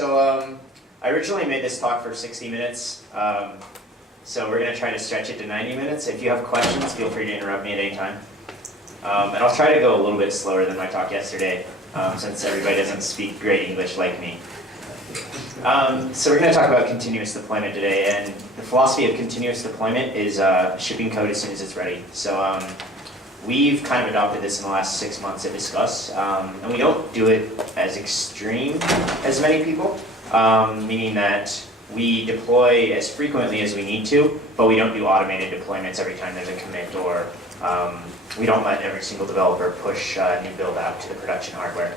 I originally made this talk for 60 minutes, so we're going to try to stretch it to 90 minutes. If you have questions, feel free to interrupt me at any time. And I'll try to go a little bit slower than my talk yesterday, since everybody doesn't speak great English like me. So we're going to talk about continuous deployment today, and the philosophy of continuous deployment is shipping code as soon as it's ready. So we've kind of adopted this in the last 6 months at Discuss, and we don't do it as extreme as many people, meaning that we deploy as frequently as we need to, but we don't do automated deployments every time there's a commit, or we don't let every single developer push a new build out to the production hardware.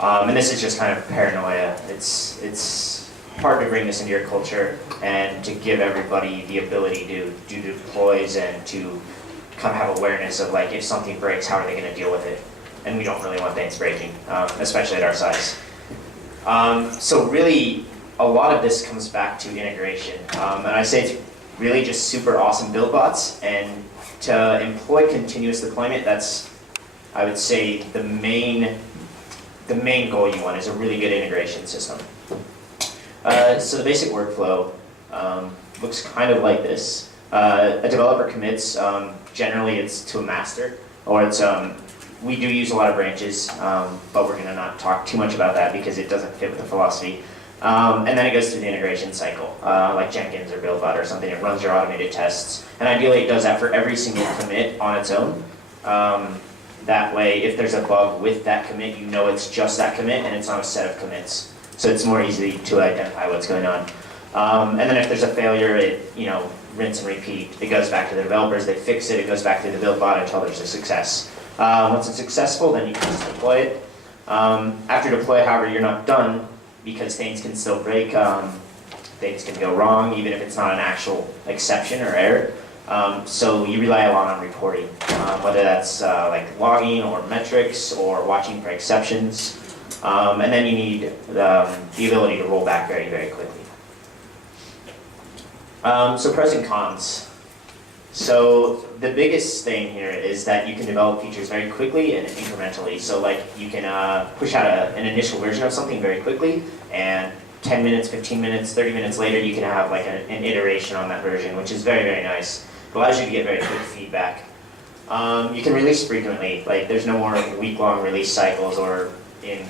And this is just kind of paranoia. It's hard to bring this into your culture and to give everybody the ability to do deploys and to kind of have awareness of, like, if something breaks, how are they going to deal with it? And we don't really want things breaking, especially at our size. So really, a lot of this comes back to integration. And I say it's really just super awesome build bots, and to employ continuous deployment, that's, I would say, the main goal you want is a really good integration system. So the basic workflow looks kind of like this. A developer commits, generally it's to a master, or it's, we do use a lot of branches, but we're gonna not talk too much about that because it doesn't fit with the philosophy. And then it goes through the integration cycle, like Jenkins or BuildBot or something. It runs your automated tests, and ideally it does that for every single commit on its own. That way, if there's a bug with that commit, you know it's just that commit and it's not a set of commits. So it's more easy to identify what's going on. And then if there's a failure, it, rinse and repeat. It goes back to the developers, they fix it, it goes back to the build bot until there's a success. Once it's successful, then you can just deploy it. After deploy, however, you're not done, because things can still break, things can go wrong, even if it's not an actual exception or error. So you rely a lot on reporting, whether that's like logging or metrics or watching for exceptions. And then you need the ability to roll back very, very quickly. So pros and cons. So the biggest thing here is that you can develop features very quickly and incrementally. So like you can push out an initial version of something very quickly, and 10 minutes, 15 minutes, 30 minutes later you can have like an iteration on that version, which is very, very nice. It allows you to get very quick feedback. You can release frequently. Like there's no more week-long release cycles, or in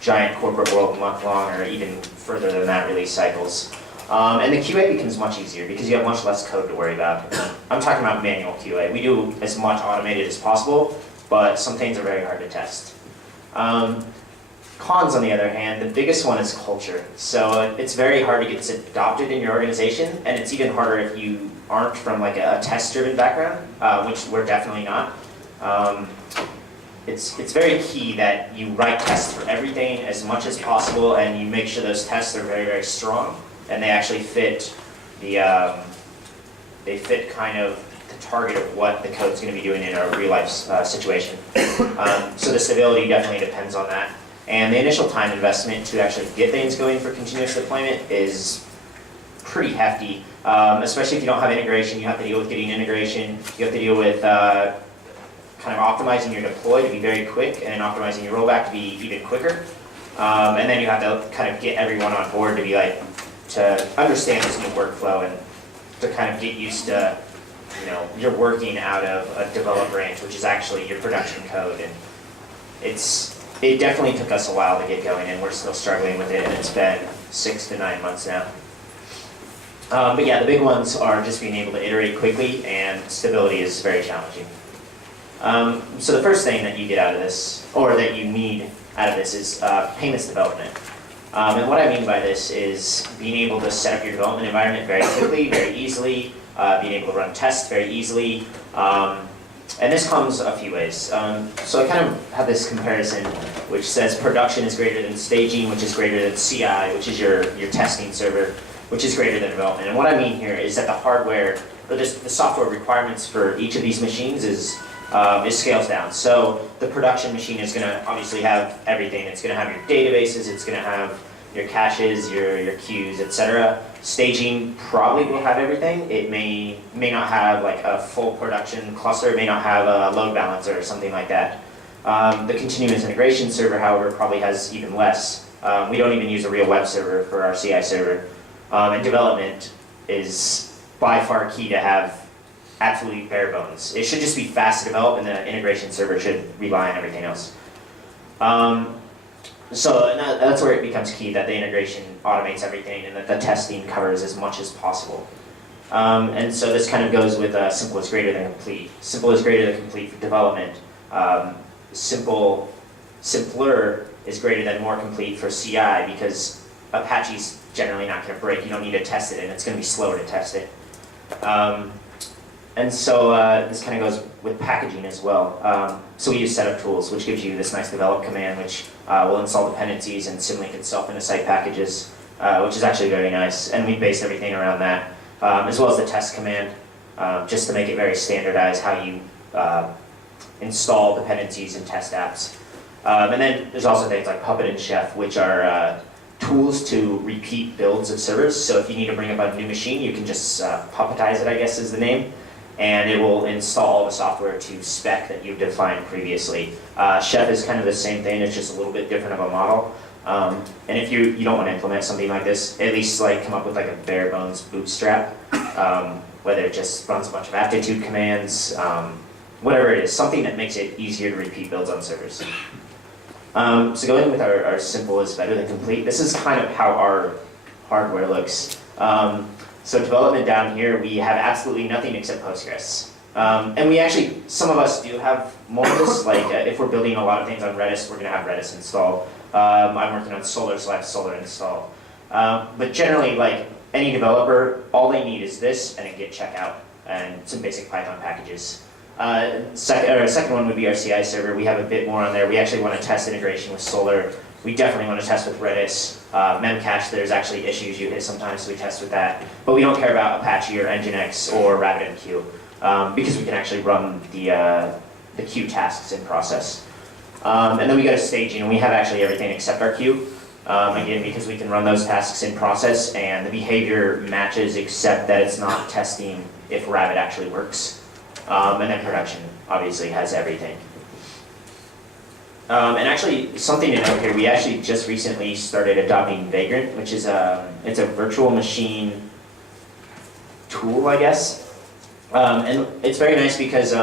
giant corporate world month-long or even further than that release cycles. And the QA becomes much easier because you have much less code to worry about. I'm talking about manual QA. We do as much automated as possible, but some things are very hard to test. Cons, on the other hand, the biggest one is culture. So it's very hard to get this adopted in your organization, and it's even harder if you aren't from like a test-driven background, which we're definitely not. It's very key that you write tests for everything as much as possible, and you make sure those tests are very, very strong, and they actually fit they fit kind of the target of what the code's going to be doing in a real-life situation. So the stability definitely depends on that. And the initial time investment to actually get things going for continuous deployment is pretty hefty, especially if you don't have integration. You have to deal with getting integration. You have to deal with kind of optimizing your deploy to be very quick, and then optimizing your rollback to be even quicker. And then you have to kind of get everyone on board to be like, to understand this new workflow and to kind of get used to, you're working out of a develop branch, which is actually your production code. And it definitely took us a while to get going, and we're still struggling with it, and it's been 6 to 9 months now. But yeah, the big ones are just being able to iterate quickly, and stability is very challenging. So the first thing that you get out of this, or that you need out of this, is painless development. And what I mean by this is being able to set up your development environment very quickly, very easily, being able to run tests very easily. And this comes a few ways. So I kind of have this comparison which says production is greater than staging, which is greater than CI, which is your testing server, which is greater than development. And what I mean here is that the hardware, or the software requirements for each of these machines is scales down. So the production machine is going to obviously have everything. It's going to have your databases, it's going to have your caches, your queues, etc. Staging probably will have everything. It may not have like a full production cluster. It may not have a load balancer or something like that. The continuous integration server, however, probably has even less. We don't even use a real web server for our CI server. And development is by far key to have absolutely bare bones. It should just be fast to develop, and the integration server should rely on everything else. So that's where it becomes key, that the integration automates everything and that the testing covers as much as possible. And so this kind of goes with simple is greater than complete. Simple is greater than complete for development. Simpler is greater than more complete for CI, because Apache's generally not going to break. You don't need to test it, and it's going to be slower to test it. And so this kind of goes with packaging as well. So we use setup tools, which gives you this nice develop command, which will install dependencies and symlink itself into site packages, which is actually very nice. And we based everything around that, as well as the test command, just to make it very standardized how you install dependencies and test apps. And then there's also things like Puppet and Chef, which are tools to repeat builds of servers. So if you need to bring up a new machine, you can just puppetize it, I guess is the name, and it will install the software to spec that you've defined previously. Chef is kind of the same thing, it's just a little bit different of a model. And if you don't want to implement something like this, at least like come up with like a bare bones bootstrap, whether it just runs a bunch of aptitude commands, whatever it is, something that makes it easier to repeat builds on servers. So going with our simple is better than complete, this is kind of how our hardware looks. So development down here, we have absolutely nothing except Postgres. And we actually, some of us do have more of this, like if we're building a lot of things on Redis, we're going to have Redis installed. I'm working on Solr, so I have Solr installed. But generally, like any developer, all they need is this and a git checkout and some basic Python packages. Second one would be our CI server. We have a bit more on there. We actually want to test integration with Solr. We definitely want to test with Redis. Memcache, there's actually issues you hit sometimes, so we test with that. But we don't care about Apache or Nginx or RabbitMQ because we can actually run the queue tasks in process. And then we go to staging, and we have actually everything except our queue. Again, because we can run those tasks in process, and the behavior matches except that it's not testing if Rabbit actually works. And then production obviously has everything. And actually, something to note here, we actually just recently started adopting Vagrant, which is it's a virtual machine tool, I guess. And it's very nice because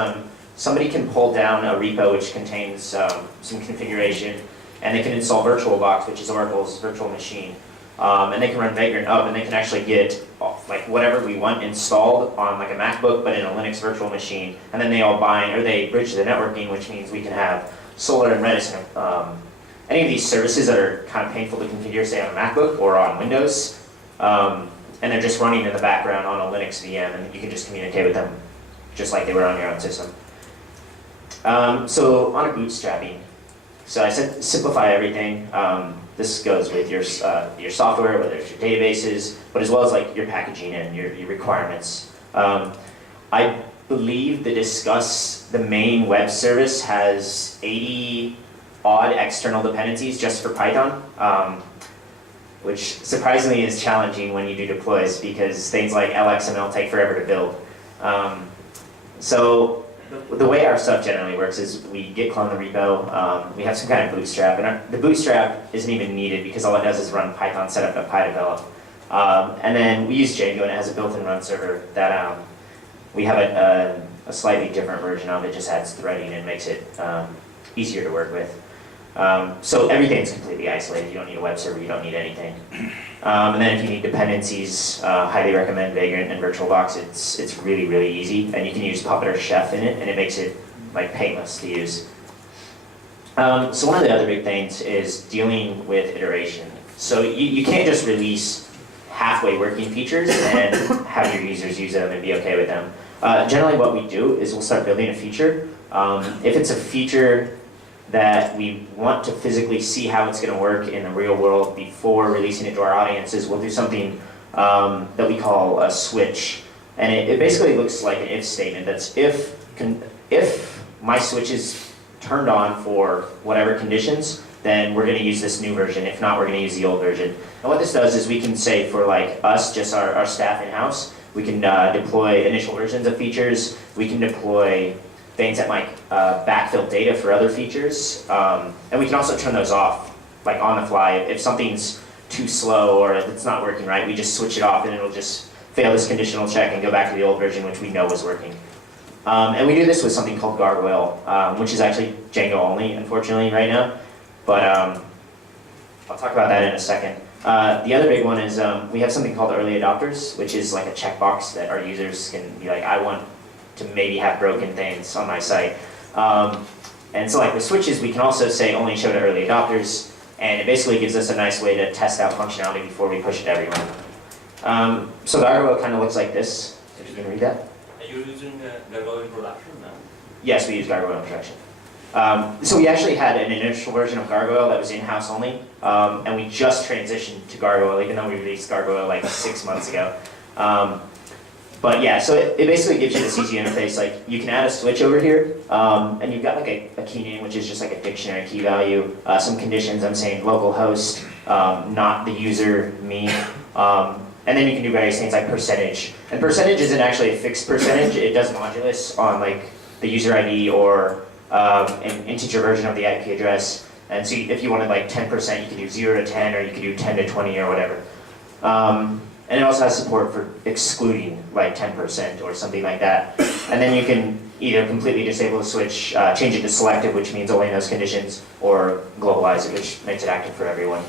somebody can pull down a repo which contains some configuration, and they can install VirtualBox, which is Oracle's virtual machine. And they can run Vagrant up, and they can actually get like whatever we want installed on like a MacBook, but in a Linux virtual machine. And then they all bind, or they bridge the networking, which means we can have Solr and Redis, and any of these services that are kind of painful to configure, say on a MacBook or on Windows, and they're just running in the background on a Linux VM, and you can just communicate with them just like they were on your own system. So on a bootstrapping, so I said simplify everything. This goes with your software, whether it's your databases, but as well as like your packaging and your requirements. I believe the main web service has 80 odd external dependencies just for Python, which surprisingly is challenging when you do deploys because things like LXML take forever to build. So the way our stuff generally works is we git clone the repo, we have some kind of bootstrap, and the bootstrap isn't even needed because all it does is run Python setup.pydevelop. And then we use Django, and it has a built-in run server that we have a slightly different version of. It just adds threading and makes it easier to work with. So everything's completely isolated. You don't need a web server, you don't need anything. And then if you need dependencies, highly recommend Vagrant and VirtualBox. It's really, really easy, and you can use Puppet or Chef in it, and it makes it like painless to use. So one of the other big things is dealing with iteration. So you can't just release halfway working features and have your users use them and be okay with them. Generally what we do is we'll start building a feature. If it's a feature that we want to physically see how it's going to work in the real world before releasing it to our audiences, we'll do something that we call a switch. And it basically looks like an if statement. That's if my switch is turned on for whatever conditions, then we're going to use this new version. If not, we're going to use the old version. And what this does is we can say for like us, just our staff in-house, we can deploy initial versions of features. We can deploy things that might backfill data for other features. And we can also turn those off like on the fly. If something's too slow or if it's not working right, we just switch it off and it'll just fail this conditional check and go back to the old version, which we know was working. And we do this with something called Gargoyle, which is actually Django only, unfortunately, right now. But I'll talk about that in a second. The other big one is we have something called early adopters, which is like a checkbox that our users can be like, I want to maybe have broken things on my site. And so like with switches, we can also say only show to early adopters, and it basically gives us a nice way to test out functionality before we push it to everyone. So Gargoyle kind of looks like this, if you can read that. Are you using Gargoyle in production now? Yes, we use Gargoyle in production. So we actually had an initial version of Gargoyle that was in-house only, and we just transitioned to Gargoyle, even though we released Gargoyle like 6 months ago. But yeah, so it basically gives you this easy interface. Like you can add a switch over here, and you've got like a key name, which is just like a dictionary key value. Some conditions, I'm saying localhost, not the user, me. And then you can do various things like percentage. And percentage isn't actually a fixed percentage. It does modulus on like the user ID or an integer version of the IP address. And so if you wanted like 10%, you could do 0 to 10, or you could do 10 to 20 or whatever. And it also has support for excluding like 10% or something like that. And then you can either completely disable the switch, change it to selective, which means only in those conditions, or globalize it, which makes it active for everyone.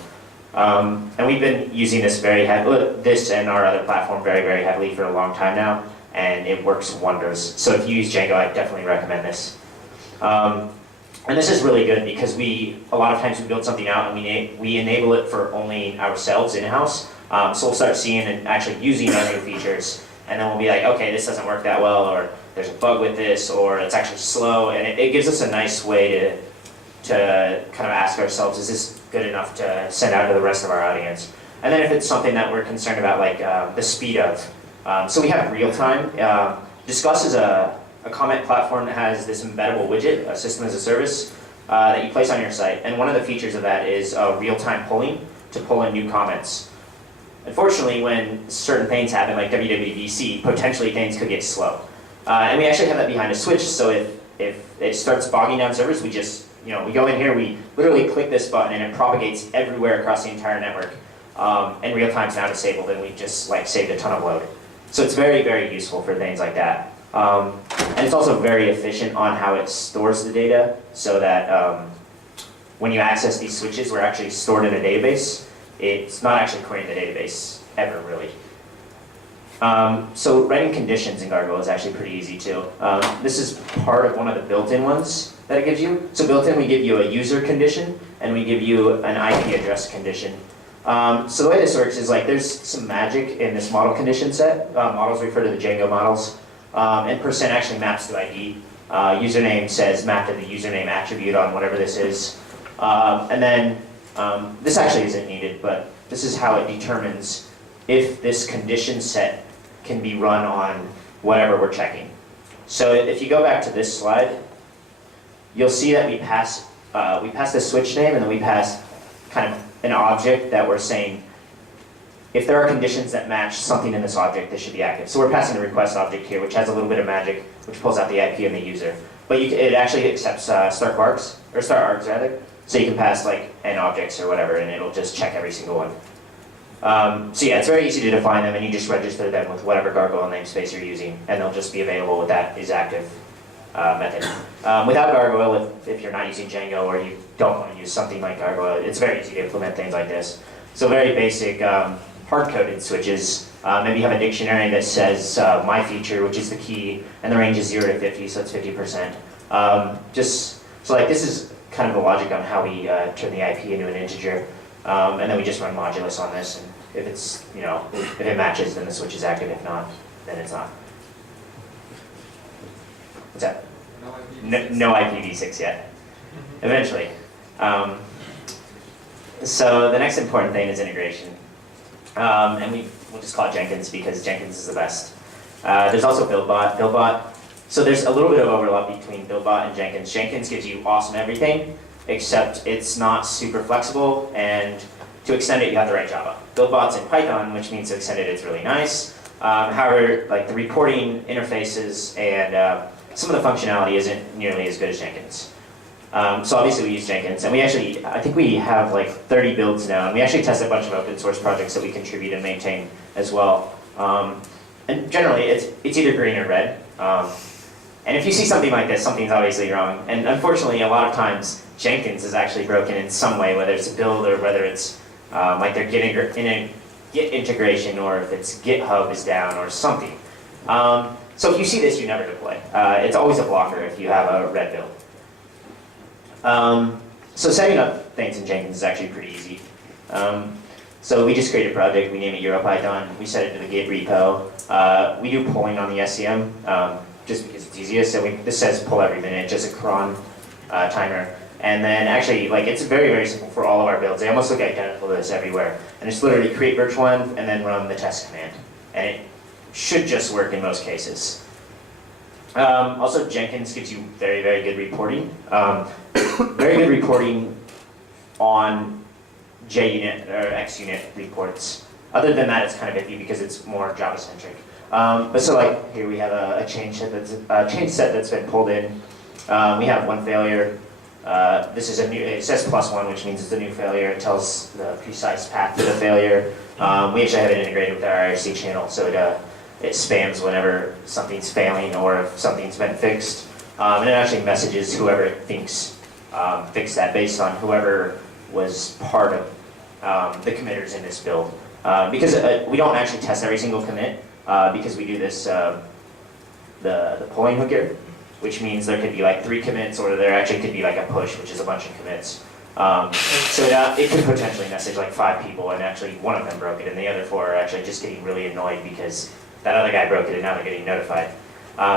And we've been using this this and our other platform very, very heavily for a long time now, and it works wonders. So if you use Django, I definitely recommend this. And this is really good because a lot of times we build something out and we enable it for only ourselves in-house. So we'll start seeing and actually using our new features, and then we'll be like, okay, this doesn't work that well, or there's a bug with this, or it's actually slow, and it gives us a nice way to kind of ask ourselves, is this good enough to send out to the rest of our audience? And then if it's something that we're concerned about, like the speed of, so we have real-time. Discuss is a comment platform that has this embeddable widget, a system as a service, that you place on your site. And one of the features of that is real-time polling to pull in new comments. Unfortunately, when certain things happen, like WWDC, potentially things could get slow. And we actually have that behind a switch, so if it starts bogging down servers, we just, we go in here, we literally click this button, and it propagates everywhere across the entire network. And real time's now disabled, and we've just saved a ton of load. So it's very, very useful for things like that. And it's also very efficient on how it stores the data, so that when you access these switches, we're actually stored in a database. It's not actually querying the database ever, really. So writing conditions in Gargoyle is actually pretty easy too. This is part of one of the built-in ones that it gives you. So built-in, we give you a user condition, and we give you an IP address condition. So the way this works is there's some magic in this model condition set. Models refer to the Django models. And percent actually maps to ID. Username says map to the username attribute on whatever this is. And then this actually isn't needed, but this is how it determines if this condition set can be run on whatever we're checking. So if you go back to this slide, you'll see that we pass the switch name, and then we pass kind of an object that we're saying, if there are conditions that match something in this object, this should be active. So we're passing the request object here, which has a little bit of magic, which pulls out the IP and the user. But it actually accepts start args rather. So you can pass n objects or whatever, and it'll just check every single one. So yeah, it's very easy to define them, and you just register them with whatever Gargoyle namespace you're using, and they'll just be available with that is active method. Without Gargoyle, if you're not using Django or you don't want to use something like Gargoyle, it's very easy to implement things like this. So very basic hard-coded switches. Maybe you have a dictionary that says my feature, which is the key, and the range is 0 to 50, so it's 50%. This is kind of the logic on how we turn the IP into an integer, and then we just run modulus on this, and if it's, if it matches, then the switch is active. If not, then it's not. What's that? No IPv6 yet. Eventually. So the next important thing is integration. And we'll just call it Jenkins because Jenkins is the best. There's also BuildBot. So there's a little bit of overlap between BuildBot and Jenkins. Jenkins gives you awesome everything, except it's not super flexible, and to extend it, you have to write Java. BuildBot's in Python, which means to extend it, it's really nice. However, the reporting interfaces and some of the functionality isn't nearly as good as Jenkins. So obviously we use Jenkins, and I think we have like 30 builds now, and we actually test a bunch of open source projects that we contribute and maintain as well. And generally, it's either green or red. And if you see something like this, something's obviously wrong. And unfortunately, a lot of times, Jenkins is actually broken in some way, whether it's a build or whether it's like their Git integration, or if it's GitHub is down or something. So if you see this, you never deploy. It's always a blocker if you have a red build. So setting up things in Jenkins is actually pretty easy. So we just create a project, we name it EuroPython, we set it to the Git repo. We do polling on the SCM, just because it's easiest. So this says pull every minute, just a cron timer. And then actually, like, it's very, very simple for all of our builds. They almost look identical to this everywhere. And it's literally create virtual env and then run the test command. And it should just work in most cases. Also, Jenkins gives you very, very good reporting. Very good reporting on JUnit or XUnit reports. Other than that, it's kind of iffy because it's more Java-centric. But so like here we have a change set that's been pulled in. We have one failure. This is a new. It says +1, which means it's a new failure. It tells the precise path to the failure. We actually have it integrated with our IRC channel, so it spams whenever something's failing or if something's been fixed. And it actually messages whoever it thinks fixed that based on whoever was part of the committers in this build. Because we don't actually test every single commit because we do this, the polling hooker, which means there could be like 3 commits, or there actually could be like a push, which is a bunch of commits. So it could potentially message like 5 people, and actually one of them broke it, and the other 4 are actually just getting really annoyed because that other guy broke it, and now they're getting notified.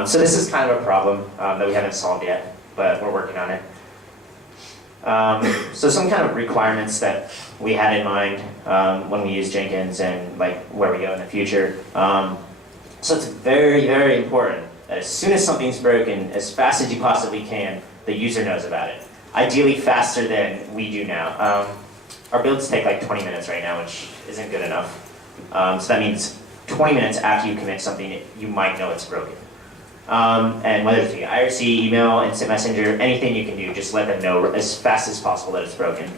So this is kind of a problem that we haven't solved yet, but we're working on it. So some kind of requirements that we had in mind when we use Jenkins and like where we go in the future. So it's very, very important that as soon as something's broken, as fast as you possibly can, the user knows about it. Ideally faster than we do now. Our builds take like 20 minutes right now, which isn't good enough. So that means 20 minutes after you commit something, you might know it's broken. And whether it's via IRC, email, instant messenger, anything you can do, just let them know as fast as possible that it's broken.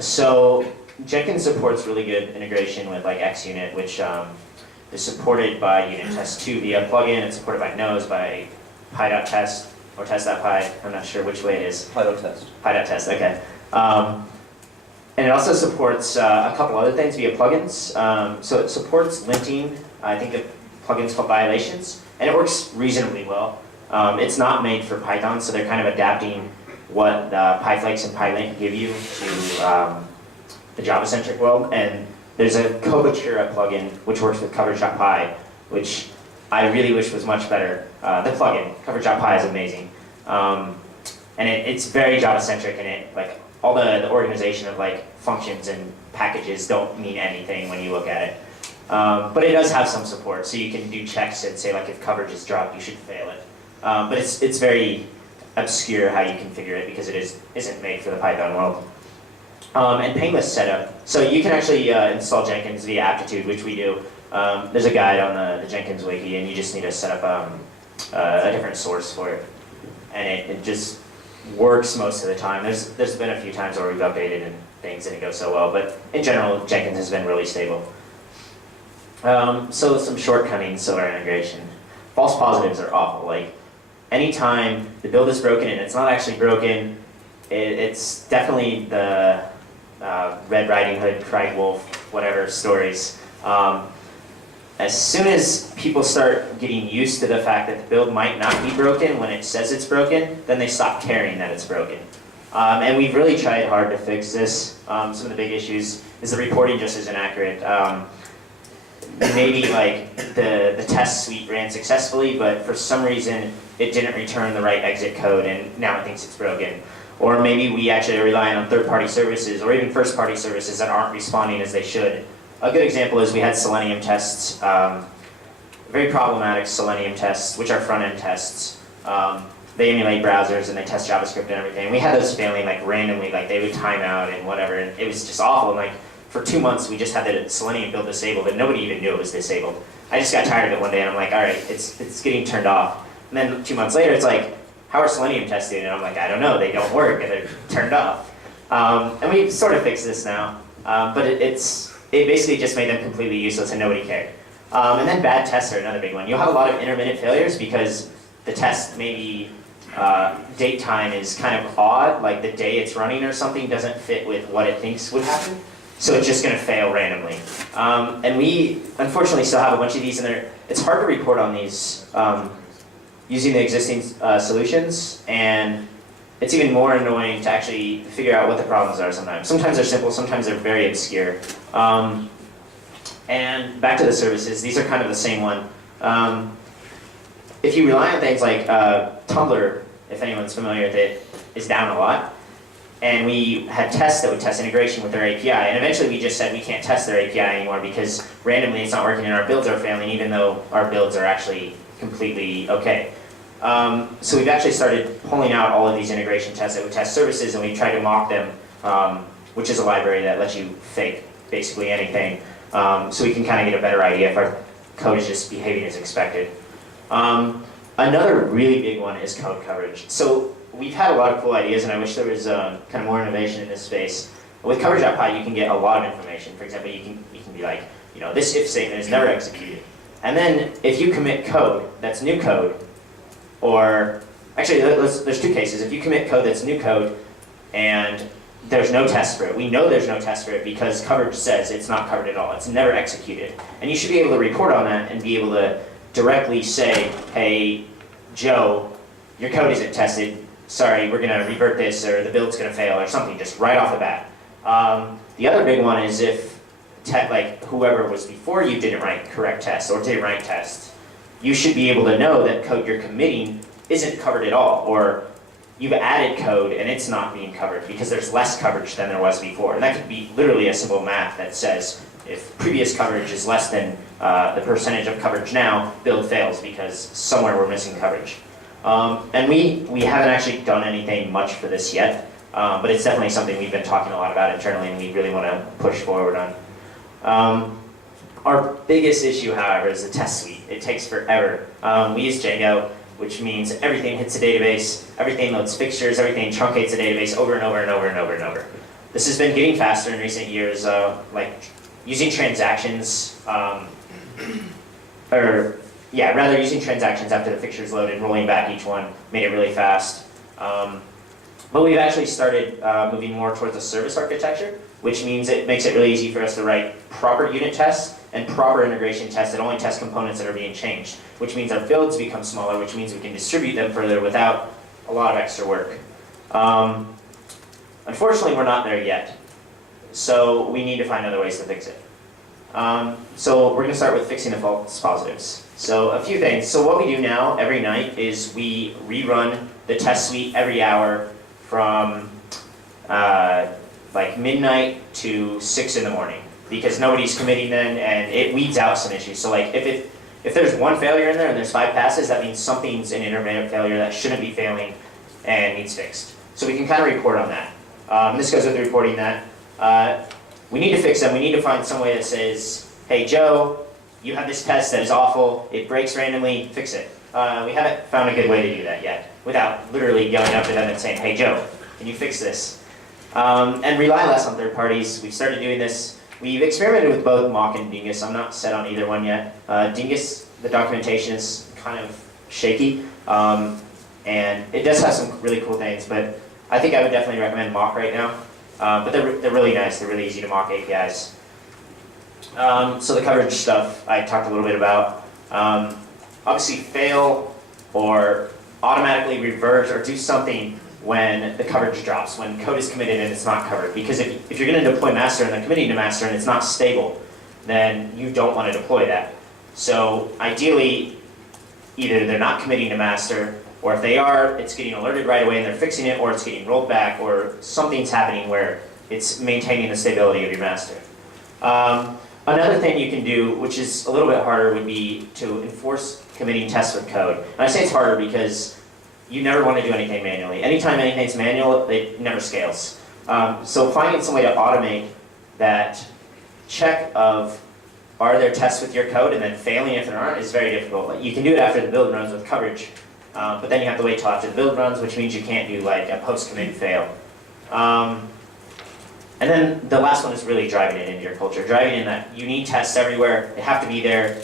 So Jenkins supports really good integration with like XUnit, which is supported by Unit Test 2 via plugin. It's supported by Nose, by py.test, or test.py. I'm not sure which way it is. Py.test. Py.test, okay. And it also supports a couple other things via plugins. So it supports linting, I think, the plugins called violations, and it works reasonably well. It's not made for Python, so they're kind of adapting what PyFlakes and PyLint give you to the Java-centric world. And there's a Kobatura plugin which works with coverage.py, which I really wish was much better. The plugin, coverage.py, is amazing. And it's very Java-centric, and it like all the organization of like functions and packages don't mean anything when you look at it. But it does have some support, so you can do checks and say like if coverage is dropped, you should fail it. But it's very obscure how you configure it because it isn't made for the Python world. And painless setup. So you can actually install Jenkins via aptitude, which we do. There's a guide on the Jenkins wiki, and you just need to set up a different source for it. And it just works most of the time. There's been a few times where we've updated and things and it goes so well, but in general, Jenkins has been really stable. So some shortcomings of our integration. False positives are awful. Like, anytime the build is broken and it's not actually broken, it's definitely the Red Riding Hood, Cried Wolf, whatever stories. As soon as people start getting used to the fact that the build might not be broken when it says it's broken, then they stop caring that it's broken. And we've really tried hard to fix this. Some of the big issues is the reporting just isn't accurate. Maybe like the test suite ran successfully, but for some reason it didn't return the right exit code and now it thinks it's broken. Or maybe we actually are relying on third-party services or even first-party services that aren't responding as they should. A good example is we had Selenium tests, very problematic Selenium tests, which are front-end tests. They emulate browsers and they test JavaScript and everything. We had those failing like randomly, like they would time out and whatever, and it was just awful. And like for 2 months, we just had the Selenium build disabled, and nobody even knew it was disabled. I just got tired of it one day, and I'm like, all right, it's getting turned off. And then 2 months later, it's like, how are Selenium tests doing? And I'm like, I don't know, they don't work, and they're turned off. And we sort of fixed this now, but it basically just made them completely useless and nobody cared. And then bad tests are another big one. You'll have a lot of intermittent failures because the test maybe date time is kind of odd, like the day it's running or something doesn't fit with what it thinks would happen. So it's just going to fail randomly. And we, unfortunately, still have a bunch of these in there. It's hard to report on these using the existing solutions, and it's even more annoying to actually figure out what the problems are sometimes. Sometimes they're simple, sometimes they're very obscure. And back to the services, these are kind of the same one. If you rely on things like Tumblr, if anyone's familiar with it, is down a lot. And we had tests that would test integration with their API, and eventually we just said we can't test their API anymore because randomly it's not working and our builds are failing, even though our builds are actually completely okay. So we've actually started pulling out all of these integration tests that would test services, and we tried to mock them, which is a library that lets you fake basically anything, so we can kind of get a better idea if our code is just behaving as expected. Another really big one is code coverage. So we've had a lot of cool ideas, and I wish there was kind of more innovation in this space. With coverage.py, you can get a lot of information. For example, you can be like, you know, this if statement is never executed. And then if you commit code that's new code, or actually there's two cases. If you commit code that's new code and there's no test for it, we know there's no test for it because coverage says it's not covered at all. It's never executed. And you should be able to report on that and be able to directly say, hey, Joe, your code isn't tested. Sorry, we're going to revert this, or the build's going to fail, or something, just right off the bat. The other big one is if like whoever was before you didn't write correct tests or didn't write tests, you should be able to know that code you're committing isn't covered at all, or you've added code and it's not being covered because there's less coverage than there was before. And that could be literally a simple math that says if previous coverage is less than the percentage of coverage now, build fails because somewhere we're missing coverage. And we haven't actually done anything much for this yet, but it's definitely something we've been talking a lot about internally and we really want to push forward on. Our biggest issue, however, is the test suite. It takes forever. We use Django, which means everything hits a database, everything loads fixtures, everything truncates a database over and over and over and over and over. This has been getting faster in recent years, like using transactions, using transactions after the fixture is loaded, rolling back each one, made it really fast. But we've actually started moving more towards a service architecture, which means it makes it really easy for us to write proper unit tests and proper integration tests that only test components that are being changed, which means our builds become smaller, which means we can distribute them further without a lot of extra work. Unfortunately, we're not there yet, so we need to find other ways to fix it. So we're going to start with fixing the false positives. So a few things. So what we do now every night is we rerun the test suite every hour from like midnight to 6 in the morning, because nobody's committing then, and it weeds out some issues. So like if there's one failure in there and there's 5 passes, that means something's an intermittent failure that shouldn't be failing and needs fixed. So we can kind of report on that. This goes with the reporting that we need to fix them. We need to find some way that says, hey Joe, you have this test that is awful, it breaks randomly, fix it. We haven't found a good way to do that yet, without literally yelling up to them and saying, hey Joe, can you fix this? And rely less on third parties. We've started doing this. We've experimented with both Mock and Dingus. I'm not set on either one yet. Dingus, the documentation is kind of shaky, and it does have some really cool things, but I think I would definitely recommend Mock right now. But they're really nice. They're really easy to mock APIs. So the coverage stuff I talked a little bit about. Obviously fail or automatically revert or do something when the coverage drops, when code is committed and it's not covered. Because if you're going to deploy master and they're committing to master and it's not stable, then you don't want to deploy that. So ideally, either they're not committing to master, or if they are, it's getting alerted right away and they're fixing it, or it's getting rolled back, or something's happening where it's maintaining the stability of your master. Another thing you can do, which is a little bit harder, would be to enforce committing tests with code. And I say it's harder because you never want to do anything manually. Anytime anything's manual, it never scales. So finding some way to automate that check of are there tests with your code and then failing if there aren't is very difficult. You can do it after the build runs with coverage, but then you have to wait till after the build runs, which means you can't do like a post-commit fail. And then the last one is really driving it into your culture, driving in that you need tests everywhere, they have to be there.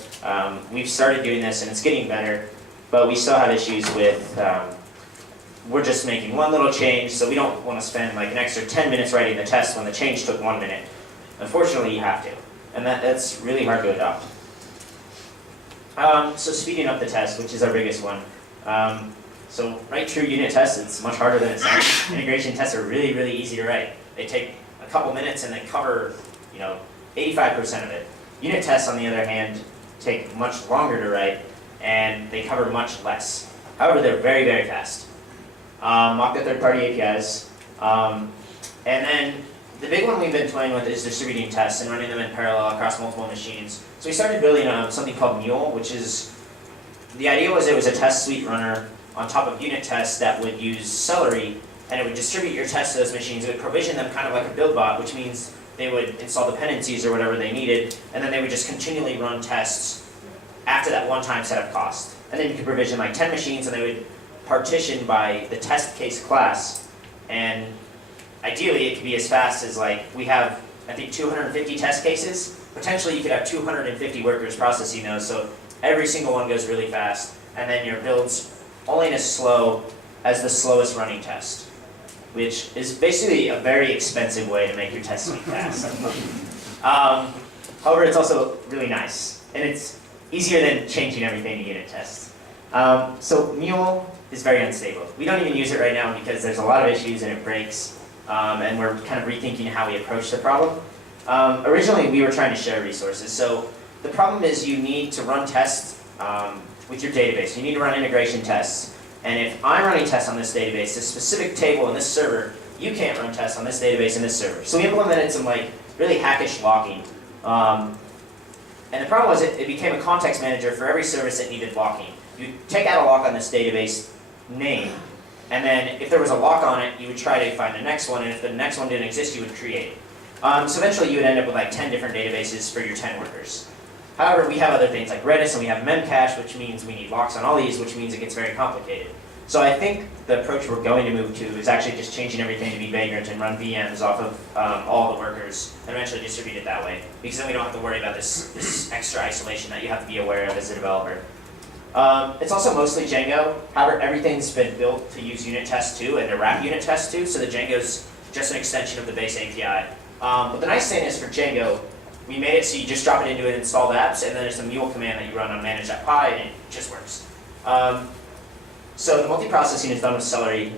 We've started doing this and it's getting better, but we still have issues with, we're just making one little change, so we don't want to spend like an extra 10 minutes writing the test when the change took 1 minute. Unfortunately, you have to, and that's really hard to adopt. So speeding up the test, which is our biggest one. So write true unit tests, it's much harder than it sounds. Integration tests are really, really easy to write. They take a couple minutes and they cover, 85% of it. Unit tests, on the other hand, take much longer to write and they cover much less. However, they're very, very fast. Mock the third-party APIs. And then the big one we've been playing with is distributing tests and running them in parallel across multiple machines. So we started building something called Mule, which is, the idea was it was a test suite runner on top of unit tests that would use Celery, and it would distribute your tests to those machines. It would provision them kind of like a build bot, which means they would install dependencies or whatever they needed, and then they would just continually run tests after that one-time setup cost. And then you could provision like 10 machines, and they would partition by the test case class. And ideally, it could be as fast as like, we have, I think, 250 test cases. Potentially, you could have 250 workers processing those, so every single one goes really fast, and then your build's only as slow as the slowest running test, which is basically a very expensive way to make your test suite fast. However, it's also really nice, and it's easier than changing everything to unit tests. So Mule is very unstable. We don't even use it right now because there's a lot of issues and it breaks, and we're kind of rethinking how we approach the problem. Originally, we were trying to share resources. So the problem is you need to run tests with your database. You need to run integration tests. And if I'm running tests on this database, this specific table in this server, you can't run tests on this database in this server. So we implemented some like really hackish locking. And the problem was it became a context manager for every service that needed locking. You take out a lock on this database name, and then if there was a lock on it, you would try to find the next one, and if the next one didn't exist, you would create it. So eventually you would end up with like 10 different databases for your 10 workers. However, we have other things like Redis, and we have memcache, which means we need locks on all these, which means it gets very complicated. So I think the approach we're going to move to is actually just changing everything to be vagrant and run VMs off of all the workers and eventually distribute it that way. Because then we don't have to worry about this extra isolation that you have to be aware of as a developer. It's also mostly Django. However, everything's been built to use unit tests too and to wrap unit tests too, so the Django's just an extension of the base API. But the nice thing is for Django, we made it so you just drop it into an installed apps, and then there's a mule command that you run on manage.py, and it just works. So the multiprocessing is done with Celery.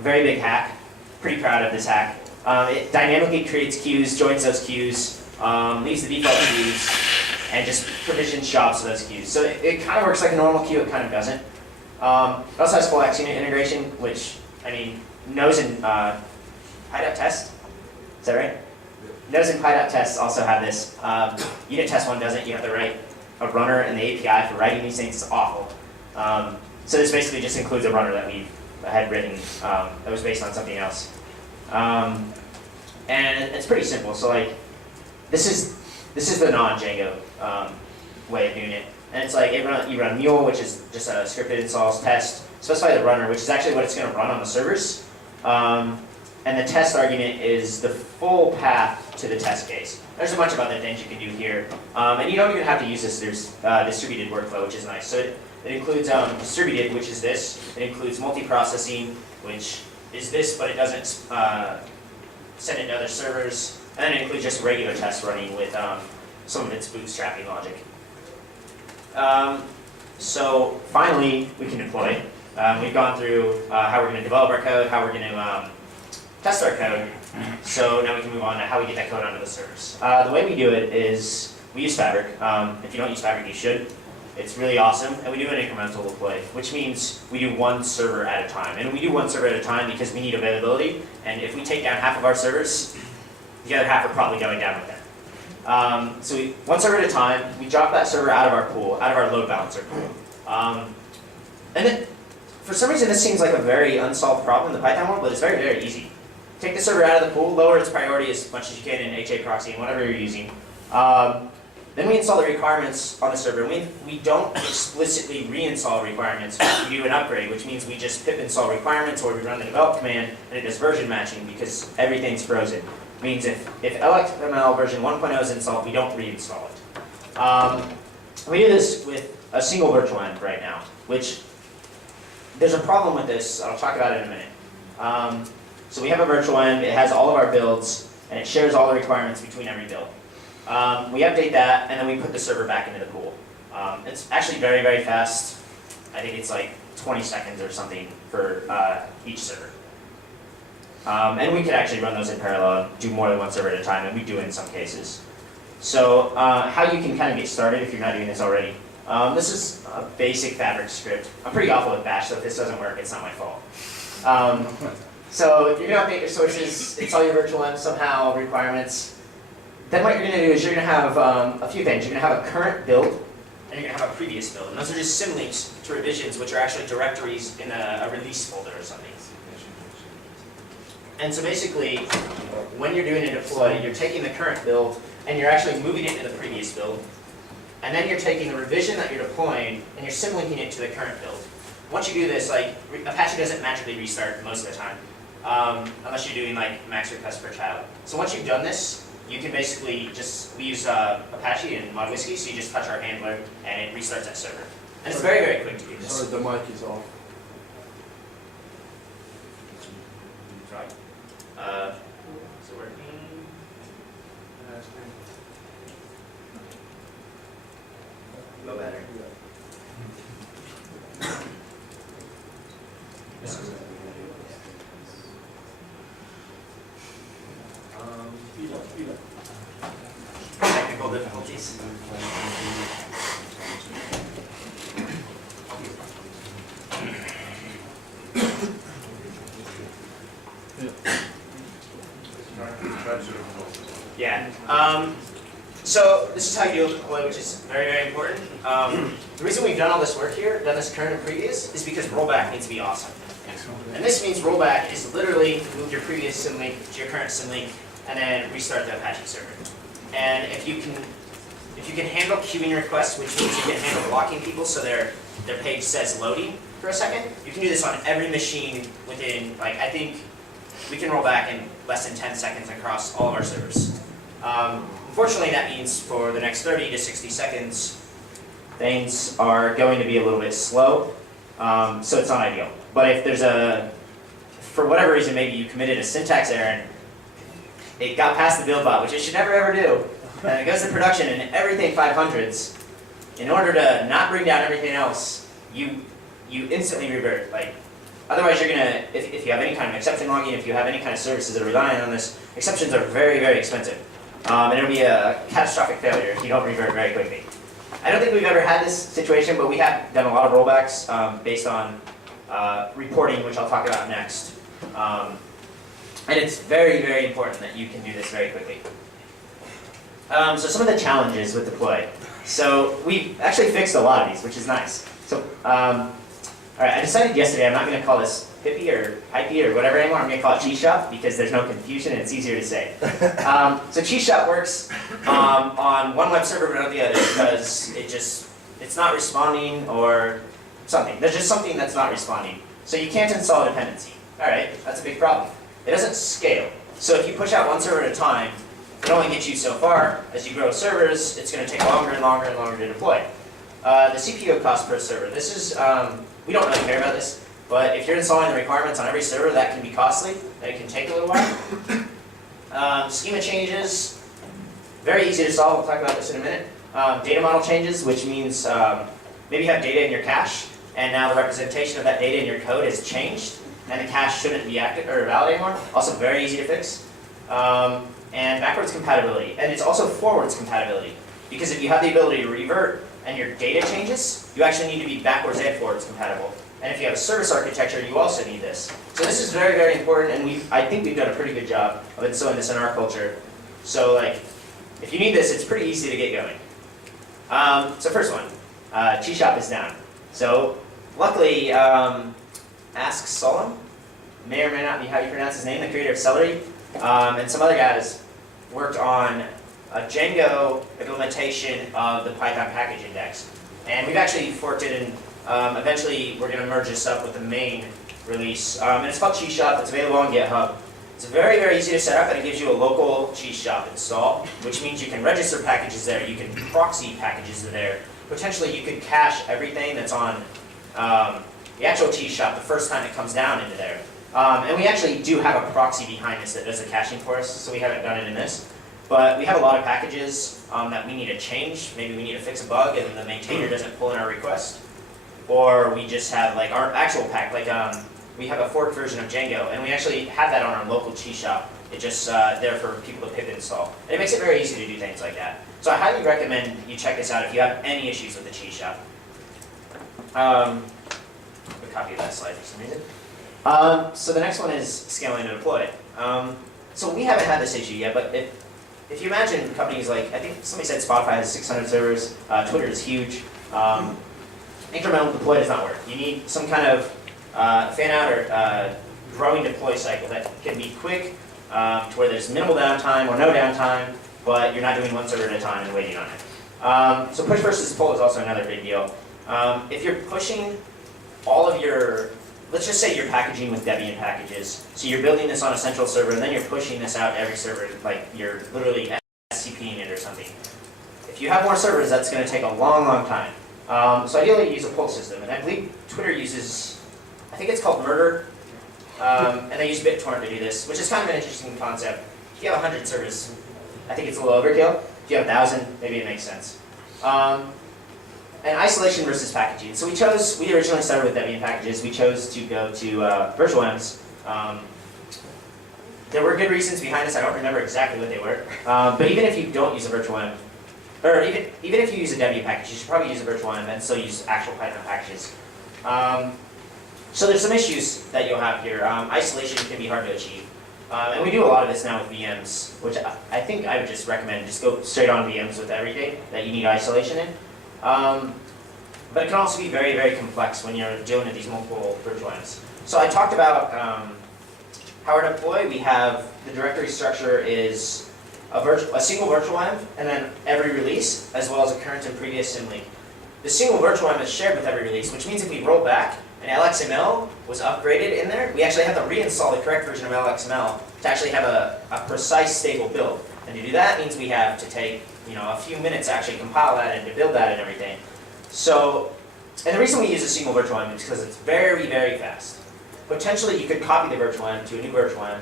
Very big hack. Pretty proud of this hack. It dynamically creates queues, joins those queues, leaves the default queues, and just provisions jobs to those queues. So it kind of works like a normal queue, it kind of doesn't. It also has full XUnit integration, which, I mean, knows in py.test. Is that right? Knows in py.test also have this. Unit test one doesn't. You have to write a runner in the API for writing these things. It's awful. So this basically just includes a runner that we had written that was based on something else. And it's pretty simple. So like, this is the non-Django way of doing it. And it's like you run mule, which is just a scripted installs test. Specify the runner, which is actually what it's going to run on the servers. And the test argument is the full path to the test case. There's a bunch of other things you can do here. And you don't even have to use this. There's distributed workflow, which is nice. So it includes distributed, which is this. It includes multiprocessing, which is this, but it doesn't send it to other servers. And then it includes just regular tests running with some of its bootstrapping logic. So finally, we can deploy. We've gone through how we're going to develop our code, how we're going to test our code. So now we can move on to how we get that code onto the servers. The way we do it is we use Fabric. If you don't use Fabric, you should. It's really awesome, and we do an incremental deploy, which means we do one server at a time. And we do one server at a time because we need availability, and if we take down half of our servers, the other half are probably going down with them. So one server at a time, we drop that server out of our pool, out of our load balancer pool. And then, for some reason, this seems like a very unsolved problem in the Python world, but it's very, very easy. Take the server out of the pool, lower its priority as much as you can in HA proxy and whatever you're using. Then we install the requirements on the server. We don't explicitly reinstall requirements. We do an upgrade, which means we just pip install requirements, or we run the develop command, and it does version matching because everything's frozen. It means if LXML version 1.0 is installed, we don't reinstall it. We do this with a single virtual env right now, which there's a problem with this. I'll talk about it in a minute. So we have a virtual env. It has all of our builds, and it shares all the requirements between every build. We update that, and then we put the server back into the pool. It's actually very, very fast. I think it's like 20 seconds or something for each server. And we could actually run those in parallel, do more than one server at a time, and we do in some cases. So how you can kind of get started if you're not doing this already. This is a basic Fabric script. I'm pretty awful with Bash, so if this doesn't work, it's not my fault. So you're going to update your sources, install your virtual env somehow, requirements. Then what you're going to do is you're going to have a few things. You're going to have a current build, and you're going to have a previous build. And those are just symlinks to revisions, which are actually directories in a release folder or something. And so basically, when you're doing a deploy, you're taking the current build, and you're actually moving it to the previous build. And then you're taking the revision that you're deploying, and you're symlinking it to the current build. Once you do this, like Apache doesn't magically restart most of the time, unless you're doing like max requests per child. So once you've done this, you can basically we use Apache and ModWhiskey, so you just touch our handler, and it restarts that server. And it's very, very quick to do this. Sorry, the mic is off. Try. Is it working? Go better. Technical difficulties. Yeah. So this is how you do a deploy, which is very, very important. The reason we've done all this work here, done this current and previous, is because rollback needs to be awesome. And this means rollback is literally move your previous symlink to your current symlink, and then restart the Apache server. And if you can handle queuing requests, which means you can handle blocking people so their page says loading for a second, you can do this on every machine within, like, I think we can roll back in less than 10 seconds across all of our servers. Unfortunately, that means for the next 30 to 60 seconds, things are going to be a little bit slow, so it's not ideal. But if there's for whatever reason, maybe you committed a syntax error and it got past the build bot, which it should never ever do, and it goes to production and everything 500s, in order to not bring down everything else, you instantly revert. Like, otherwise you're gonna, if you have any kind of exception logging, if you have any kind of services that are relying on this, exceptions are very, very expensive. And it'll be a catastrophic failure if you don't revert very quickly. I don't think we've ever had this situation, but we have done a lot of rollbacks based on reporting, which I'll talk about next. And it's very, very important that you can do this very quickly. So some of the challenges with deploy. So we've actually fixed a lot of these, which is nice. So, all right, I decided yesterday I'm not going to call this Pippy or Hypey or whatever anymore. I'm going to call it Cheese Shop because there's no confusion and it's easier to say. So Cheese Shop works on one web server but not the other because it's not responding or something. There's just something that's not responding. So you can't install a dependency. All right, that's a big problem. It doesn't scale. So if you push out one server at a time, it only gets you so far. As you grow servers, it's going to take longer and longer and longer to deploy. The CPU cost per server. This is, we don't really care about this, but if you're installing the requirements on every server, that can be costly. That can take a little while. Schema changes, very easy to solve. We'll talk about this in a minute. Data model changes, which means maybe you have data in your cache, and now the representation of that data in your code has changed, and the cache shouldn't be active or valid anymore. Also very easy to fix. And backwards compatibility, and it's also forwards compatibility, because if you have the ability to revert and your data changes, you actually need to be backwards and forwards compatible. And if you have a service architecture, you also need this. So this is very, very important, and I think we've done a pretty good job of instilling this in our culture. So like, if you need this, it's pretty easy to get going. So first one, Cheese Shop is down. So luckily, Ask Solom, may or may not be how you pronounce his name, the creator of Celery, and some other guys worked on Django implementation of the Python package index. And we've actually forked it, and eventually we're going to merge this up with the main release. And it's called Cheese Shop. It's available on GitHub. It's very, very easy to set up, and it gives you a local cheese shop install, which means you can register packages there, you can proxy packages there. Potentially you could cache everything that's on the actual cheese shop the first time it comes down into there. And we actually do have a proxy behind this that does the caching for us, so we haven't done it in this. But we have a lot of packages that we need to change. Maybe we need to fix a bug and the maintainer doesn't pull in our request. Or we just have like our actual pack, like we have a forked version of Django, and we actually have that on our local cheese shop. It's just there for people to pip install. And it makes it very easy to do things like that. So I highly recommend you check this out if you have any issues with the cheese shop. A copy of that slide for some reason. So the next one is scaling and deploy. So we haven't had this issue yet, but if you imagine companies like, I think somebody said Spotify has 600 servers, Twitter is huge. Incremental deploy does not work. You need some kind of fan out or growing deploy cycle that can be quick, to where there's minimal downtime or no downtime, but you're not doing one server at a time and waiting on it. So push versus pull is also another big deal. If you're pushing all of your, let's just say you're packaging with Debian packages, so you're building this on a central server and then you're pushing this out to every server, like you're literally SCPing it or something. If you have more servers, that's going to take a long, long time. So ideally you use a pull system, and I believe Twitter uses, I think it's called Murder, and they use BitTorrent to do this, which is kind of an interesting concept. If you have 100 servers, I think it's a little overkill. If you have 1,000, maybe it makes sense. And isolation versus packaging. So we originally started with Debian packages. We chose to go to virtual VMs. There were good reasons behind this. I don't remember exactly what they were. But even if you don't use a virtual VM, or even if you use a Debian package, you should probably use a virtual VM and still use actual Python packages. So there's some issues that you'll have here. Isolation can be hard to achieve. And we do a lot of this now with VMs, which I think I would just recommend. Just go straight on VMs with everything that you need isolation in. But it can also be very, very complex when you're dealing with these multiple virtual VMs. So I talked about how our deploy. We have the directory structure is a single virtual VM, and then every release, as well as a current and previous symlink. The single virtual VM is shared with every release, which means if we roll back and LXML was upgraded in there, we actually have to reinstall the correct version of LXML to actually have a precise, stable build. And to do that means we have to take a few minutes to actually compile that and to build that and everything. So, and the reason we use a single virtual VM is because it's very, very fast. Potentially you could copy the virtual VM to a new virtual VM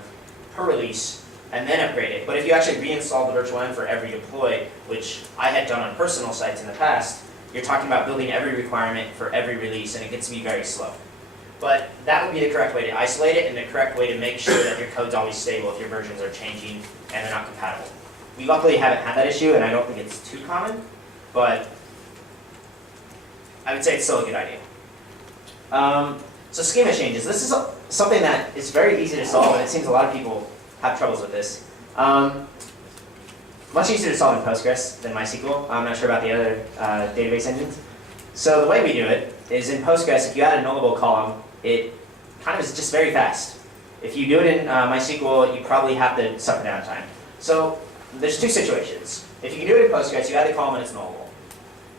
per release and then upgrade it. But if you actually reinstall the virtual VM for every deploy, which I had done on personal sites in the past, you're talking about building every requirement for every release, and it gets to be very slow. But that would be the correct way to isolate it and the correct way to make sure that your code's always stable if your versions are changing and they're not compatible. We luckily haven't had that issue, and I don't think it's too common, but I would say it's still a good idea. So schema changes. This is something that is very easy to solve, and it seems a lot of people have troubles with this. Much easier to solve in Postgres than MySQL. I'm not sure about the other database engines. So the way we do it is in Postgres, if you add a nullable column, it kind of is just very fast. If you do it in MySQL, you probably have to suffer downtime. So there's two situations. If you can do it in Postgres, you add the column and it's nullable.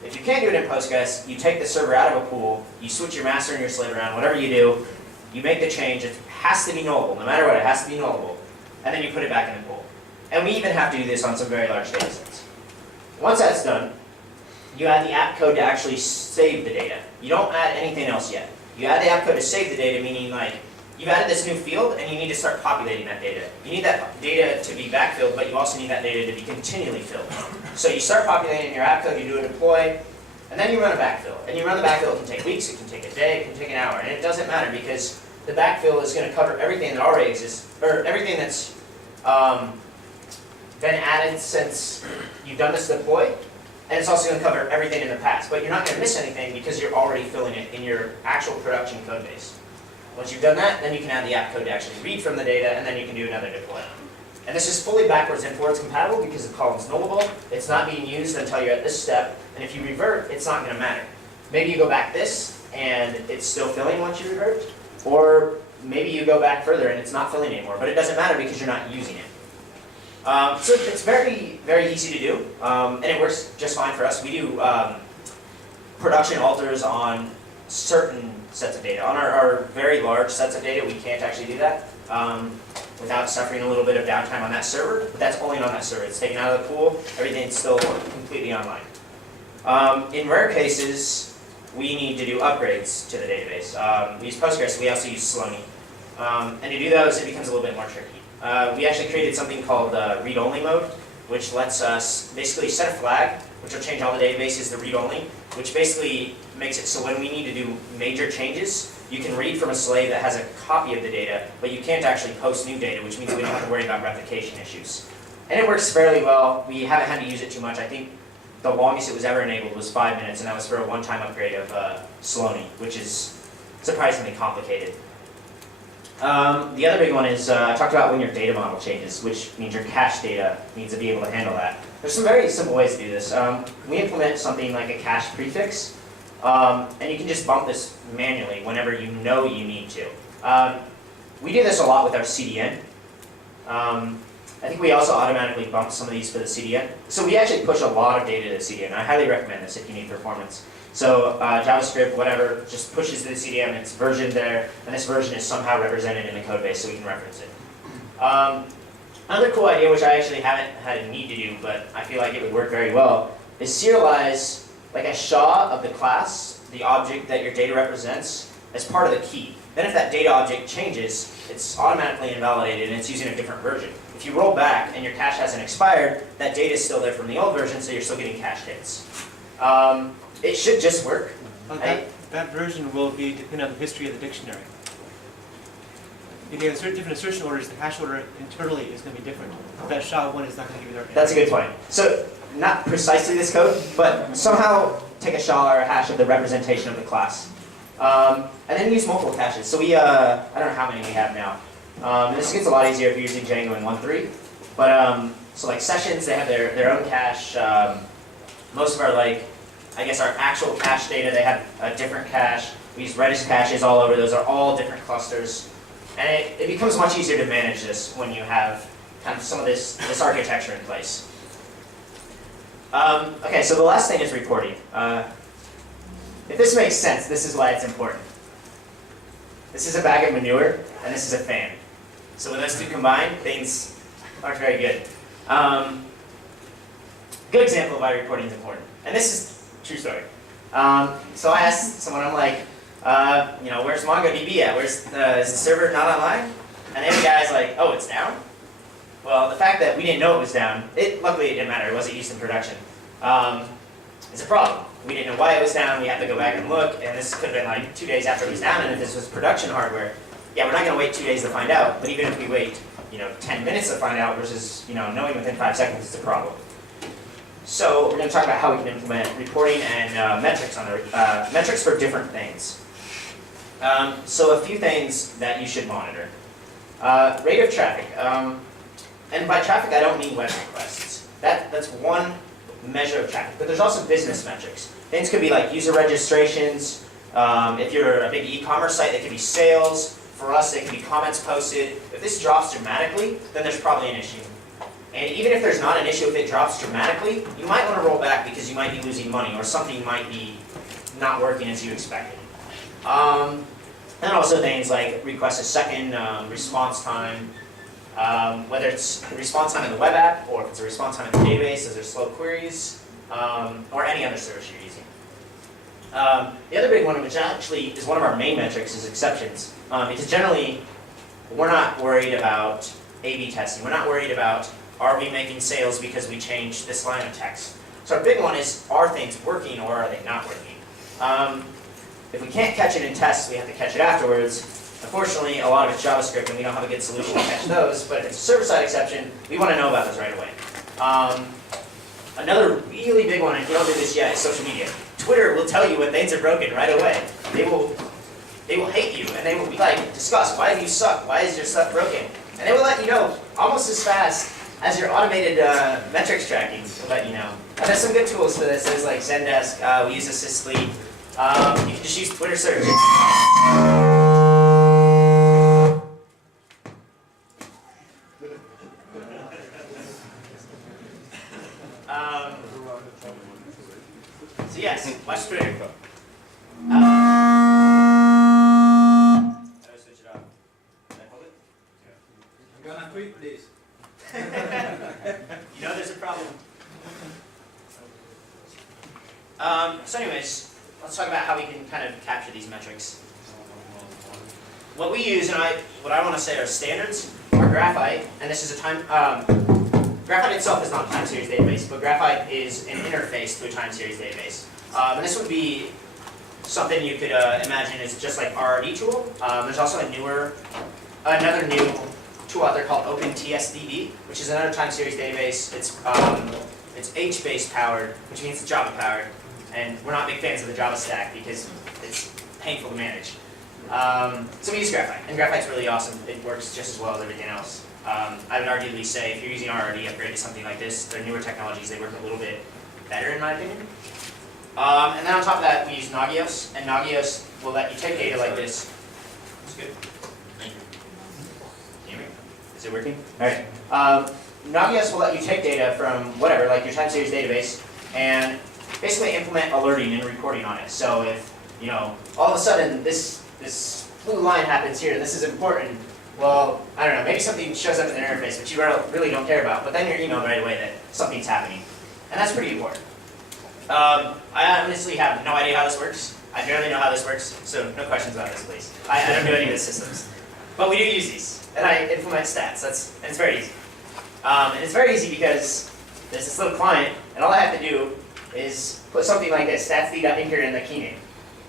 If you can't do it in Postgres, you take the server out of a pool, you switch your master and your slave around, whatever you do, you make the change. It has to be nullable. No matter what, it has to be nullable. And then you put it back in the pool. And we even have to do this on some very large data sets. Once that's done, you add the app code to actually save the data. You don't add anything else yet. You add the app code to save the data, meaning like you've added this new field and you need to start populating that data. You need that data to be backfilled, but you also need that data to be continually filled. So you start populating your app code, you do a deploy, and then you run a backfill. And you run the backfill, it can take weeks, it can take a day, it can take an hour, and it doesn't matter because the backfill is going to cover everything that already exists, or everything that's been added since you've done this deploy, and it's also going to cover everything in the past. But you're not going to miss anything because you're already filling it in your actual production code base. Once you've done that, then you can add the app code to actually read from the data, and then you can do another deploy. And this is fully backwards and forwards compatible because the column's nullable. It's not being used until you're at this step, and if you revert, it's not going to matter. Maybe you go back this, and it's still filling once you revert, or maybe you go back further and it's not filling anymore, but it doesn't matter because you're not using it. So it's very, very easy to do, and it works just fine for us. We do production alters on certain sets of data. On our very large sets of data, we can't actually do that without suffering a little bit of downtime on that server, but that's only on that server. It's taken out of the pool, everything's still completely online. In rare cases, we need to do upgrades to the database. We use Postgres, we also use Sloaney. And to do those, it becomes a little bit more tricky. We actually created something called read-only mode, which lets us basically set a flag, which will change all the databases to read-only, which basically makes it so when we need to do major changes, you can read from a slave that has a copy of the data, but you can't actually post new data, which means we don't have to worry about replication issues. And it works fairly well. We haven't had to use it too much. I think the longest it was ever enabled was 5 minutes, and that was for a one-time upgrade of Sloaney, which is surprisingly complicated. The other big one is, I talked about when your data model changes, which means your cache data needs to be able to handle that. There's some very simple ways to do this. We implement something like a cache prefix, and you can just bump this manually whenever you know you need to. We do this a lot with our CDN. I think we also automatically bump some of these for the CDN. So we actually push a lot of data to the CDN. I highly recommend this if you need performance. So JavaScript, whatever, just pushes to the CDN, it's versioned there, and this version is somehow represented in the code base so we can reference it. Another cool idea, which I actually haven't had a need to do, but I feel like it would work very well, is serialize like a SHA of the class, the object that your data represents, as part of the key. Then if that data object changes, it's automatically invalidated and it's using a different version. If you roll back and your cache hasn't expired, that data is still there from the old version, so you're still getting cache hits. It should just work. That version will be dependent on the history of the dictionary. If you have different assertion orders, the hash order internally is going to be different. That SHA-1 is not going to give you that. That's a good point. So not precisely this code, but somehow take a SHA or a hash of the representation of the class. And then use multiple caches. So we, I don't know how many we have now. And this gets a lot easier if you're using Django in 1.3. But so like sessions, they have their own cache. Most of our I guess our actual cache data, they have a different cache. We use Redis caches all over. Those are all different clusters. And it becomes much easier to manage this when you have kind of some of this architecture in place. Okay, so the last thing is reporting. If this makes sense, this is why it's important. This is a bag of manure, and this is a fan. So when those two combine, things aren't very good. Good example of why reporting is important. And this is a true story. So I asked someone, I'm like, where's MongoDB at? Is the server not online? And the guy's like, oh, it's down? Well, the fact that we didn't know it was down, luckily it didn't matter, it wasn't used in production, is a problem. We didn't know why it was down, we had to go back and look, and this could have been like 2 days after it was down, and if this was production hardware, yeah, we're not going to wait 2 days to find out, but even if we wait 10 minutes to find out versus knowing within 5 seconds, it's a problem. So we're going to talk about how we can implement reporting and metrics on metrics for different things. So a few things that you should monitor. Rate of traffic. And by traffic, I don't mean web requests. That's one measure of traffic. But there's also business metrics. Things could be like user registrations. If you're a big e-commerce site, they could be sales. For us, they could be comments posted. If this drops dramatically, then there's probably an issue. And even if there's not an issue, if it drops dramatically, you might want to roll back because you might be losing money or something might be not working as you expected. And also things like request a second, response time, whether it's the response time in the web app or if it's a response time in the database, as there's slow queries, or any other service you're using. The other big one, which actually is one of our main metrics, is exceptions. Because generally, we're not worried about A/B testing. We're not worried about, are we making sales because we changed this line of text? So our big one is, are things working or are they not working? If we can't catch it in tests, we have to catch it afterwards. Unfortunately, a lot of it's JavaScript and we don't have a good solution to catch those, but if it's a server-side exception, we want to know about those right away. Another really big one, and if you don't do this yet, is social media. Twitter will tell you when things are broken right away. They will hate you, and they will be like, discuss, why do you suck? Why is your stuff broken? And they will let you know almost as fast as your automated metrics tracking will let you know. And there's some good tools for this. There's like Zendesk, we use Assistly. You can just use Twitter search. quick, please. You know there's a problem. So anyways, let's talk about how we can kind of capture these metrics. What we use, and what I want to say are standards, are Graphite, and this is a time, Graphite itself is not a time series database, but Graphite is an interface to a time series database. And this would be something you could imagine is just like RRD tool. There's also another new tool out there called OpenTSDB, which is another time series database. It's H-based powered, which means it's Java powered, and we're not big fans of the Java stack because it's painful to manage. So we use Graphite, and Graphite's really awesome. It works just as well as everything else. I would arguably say if you're using RRD, upgrade to something like this. They're newer technologies, they work a little bit better in my opinion. And then on top of that, we use Nagios, and Nagios will let you take data like this. It's good. Thank you. Can you hear me? Is it working? All right. Nagios will let you take data from whatever, like your time series database, and basically implement alerting and reporting on it. So if, all of a sudden this blue line happens here, and this is important, well, I don't know, maybe something shows up in the interface which you really don't care about, but then you're emailed right away that something's happening. And that's pretty important. I honestly have no idea how this works. I barely know how this works, so no questions about this, please. I don't do any of the systems. But we do use these, and I implement stats. And it's very easy. And it's very easy because there's this little client, and all I have to do is put something like this, stats_d.anchor in the key name.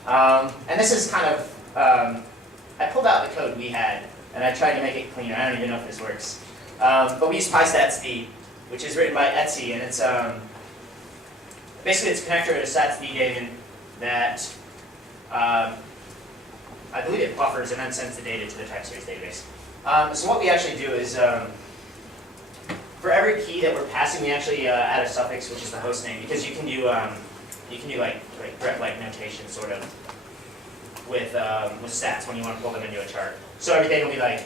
And this is kind of, I pulled out the code we had, and I tried to make it cleaner. I don't even know if this works. But we use PyStatsD, which is written by Etsy, and it's basically it's a connector to a statsd daemon that I believe it buffers and then sends the data to the time series database. So what we actually do is for every key that we're passing, we actually add a suffix, which is the host name, because you can do like grep-like notation sort of with stats when you want to pull them into a chart. So everything will be like,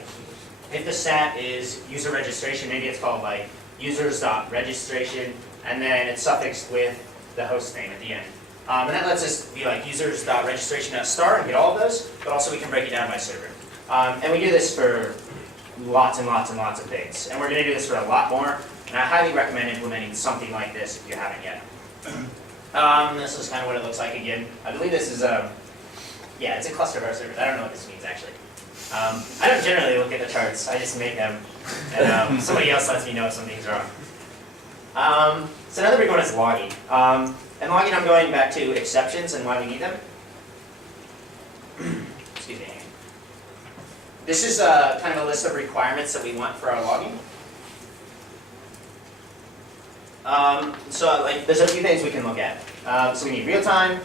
if the stat is user registration, maybe it's called like users.registration, and then it's suffixed with the host name at the end. And that lets us be like users.registration.star and get all of those, but also we can break it down by server. And we do this for lots and lots and lots of things. And we're going to do this for a lot more, and I highly recommend implementing something like this if you haven't yet. This is kind of what it looks like again. I believe this is, yeah, it's a cluster of our servers. I don't know what this means actually. I don't generally look at the charts, I just make them, and somebody else lets me know if something's wrong. So another big one is logging. And logging, I'm going back to exceptions and why we need them. Excuse me. This is kind of a list of requirements that we want for our logging. So like, there's a few things we can look at. So we need real time.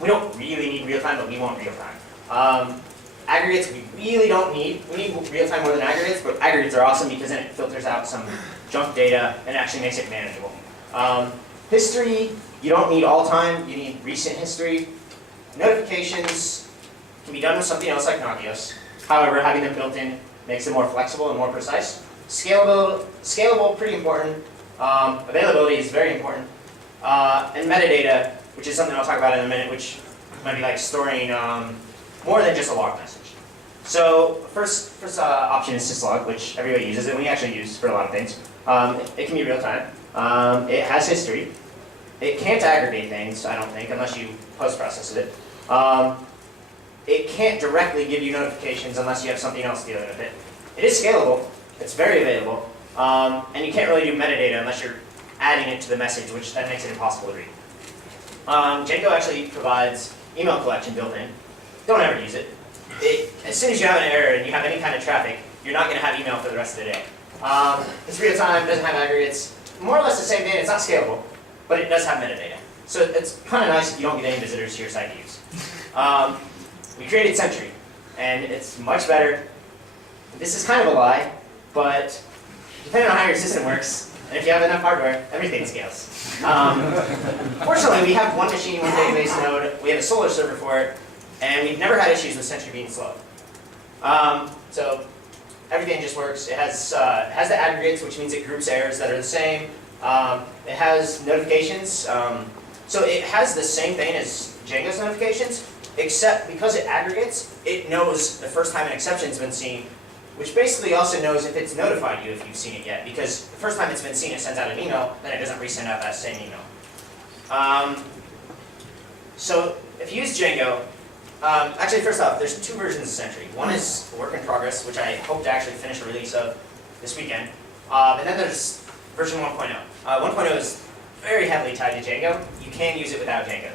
We don't really need real time, but we want real time. Aggregates we really don't need. We need real time more than aggregates, but aggregates are awesome because then it filters out some junk data and actually makes it manageable. History, you don't need all time, you need recent history. Notifications can be done with something else like Nagios. However, having them built in makes it more flexible and more precise. Scalable, pretty important. Availability is very important. And metadata, which is something I'll talk about in a minute, which might be like storing more than just a log message. So first option is syslog, which everybody uses and we actually use for a lot of things. It can be real time. It has history. It can't aggregate things, I don't think, unless you post-process it. It can't directly give you notifications unless you have something else dealing with it. It is scalable. It's very available. And you can't really do metadata unless you're adding it to the message, which then makes it impossible to read. Django actually provides email collection built in. Don't ever use it. As soon as you have an error and you have any kind of traffic, you're not going to have email for the rest of the day. It's real time, doesn't have aggregates. More or less the same data. It's not scalable, but it does have metadata. So it's kind of nice if you don't get any visitors to your site to use. We created Sentry, and it's much better. This is kind of a lie, but depending on how your system works, and if you have enough hardware, everything scales. Fortunately, we have one machine, one database node. We have a Solr server for it, and we've never had issues with Sentry being slow. So everything just works. It has the aggregates, which means it groups errors that are the same. It has notifications. So it has the same thing as Django's notifications, except because it aggregates, it knows the first time an exception's been seen which basically also knows if it's notified you if you've seen it yet, because the first time it's been seen, it sends out an email, then it doesn't resend out that same email. So if you use Django, actually first off, there's two versions of Sentry. One is a work in progress, which I hope to actually finish a release of this weekend. And then there's version 1.0. 1.0 is very heavily tied to Django. You can use it without Django.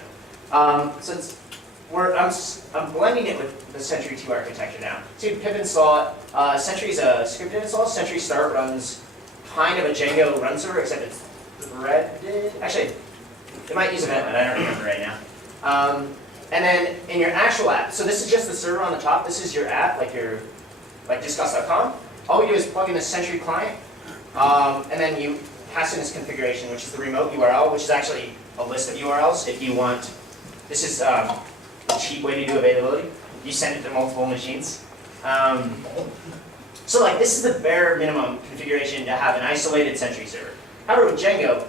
I'm blending it with the Sentry 2 architecture now. So you pip install it. Sentry is a scripted install. Sentry Start runs kind of a Django run server, except it's threaded. Actually, it might use event, but I don't remember right now. And then in your actual app, so this is just the server on the top. This is your app, like discuss.com. All we do is plug in the Sentry client, and then you pass in this configuration, which is the remote URL, which is actually a list of URLs. If you want, this is a cheap way to do availability. You send it to multiple machines. So like this is the bare minimum configuration to have an isolated Sentry server. However, with Django,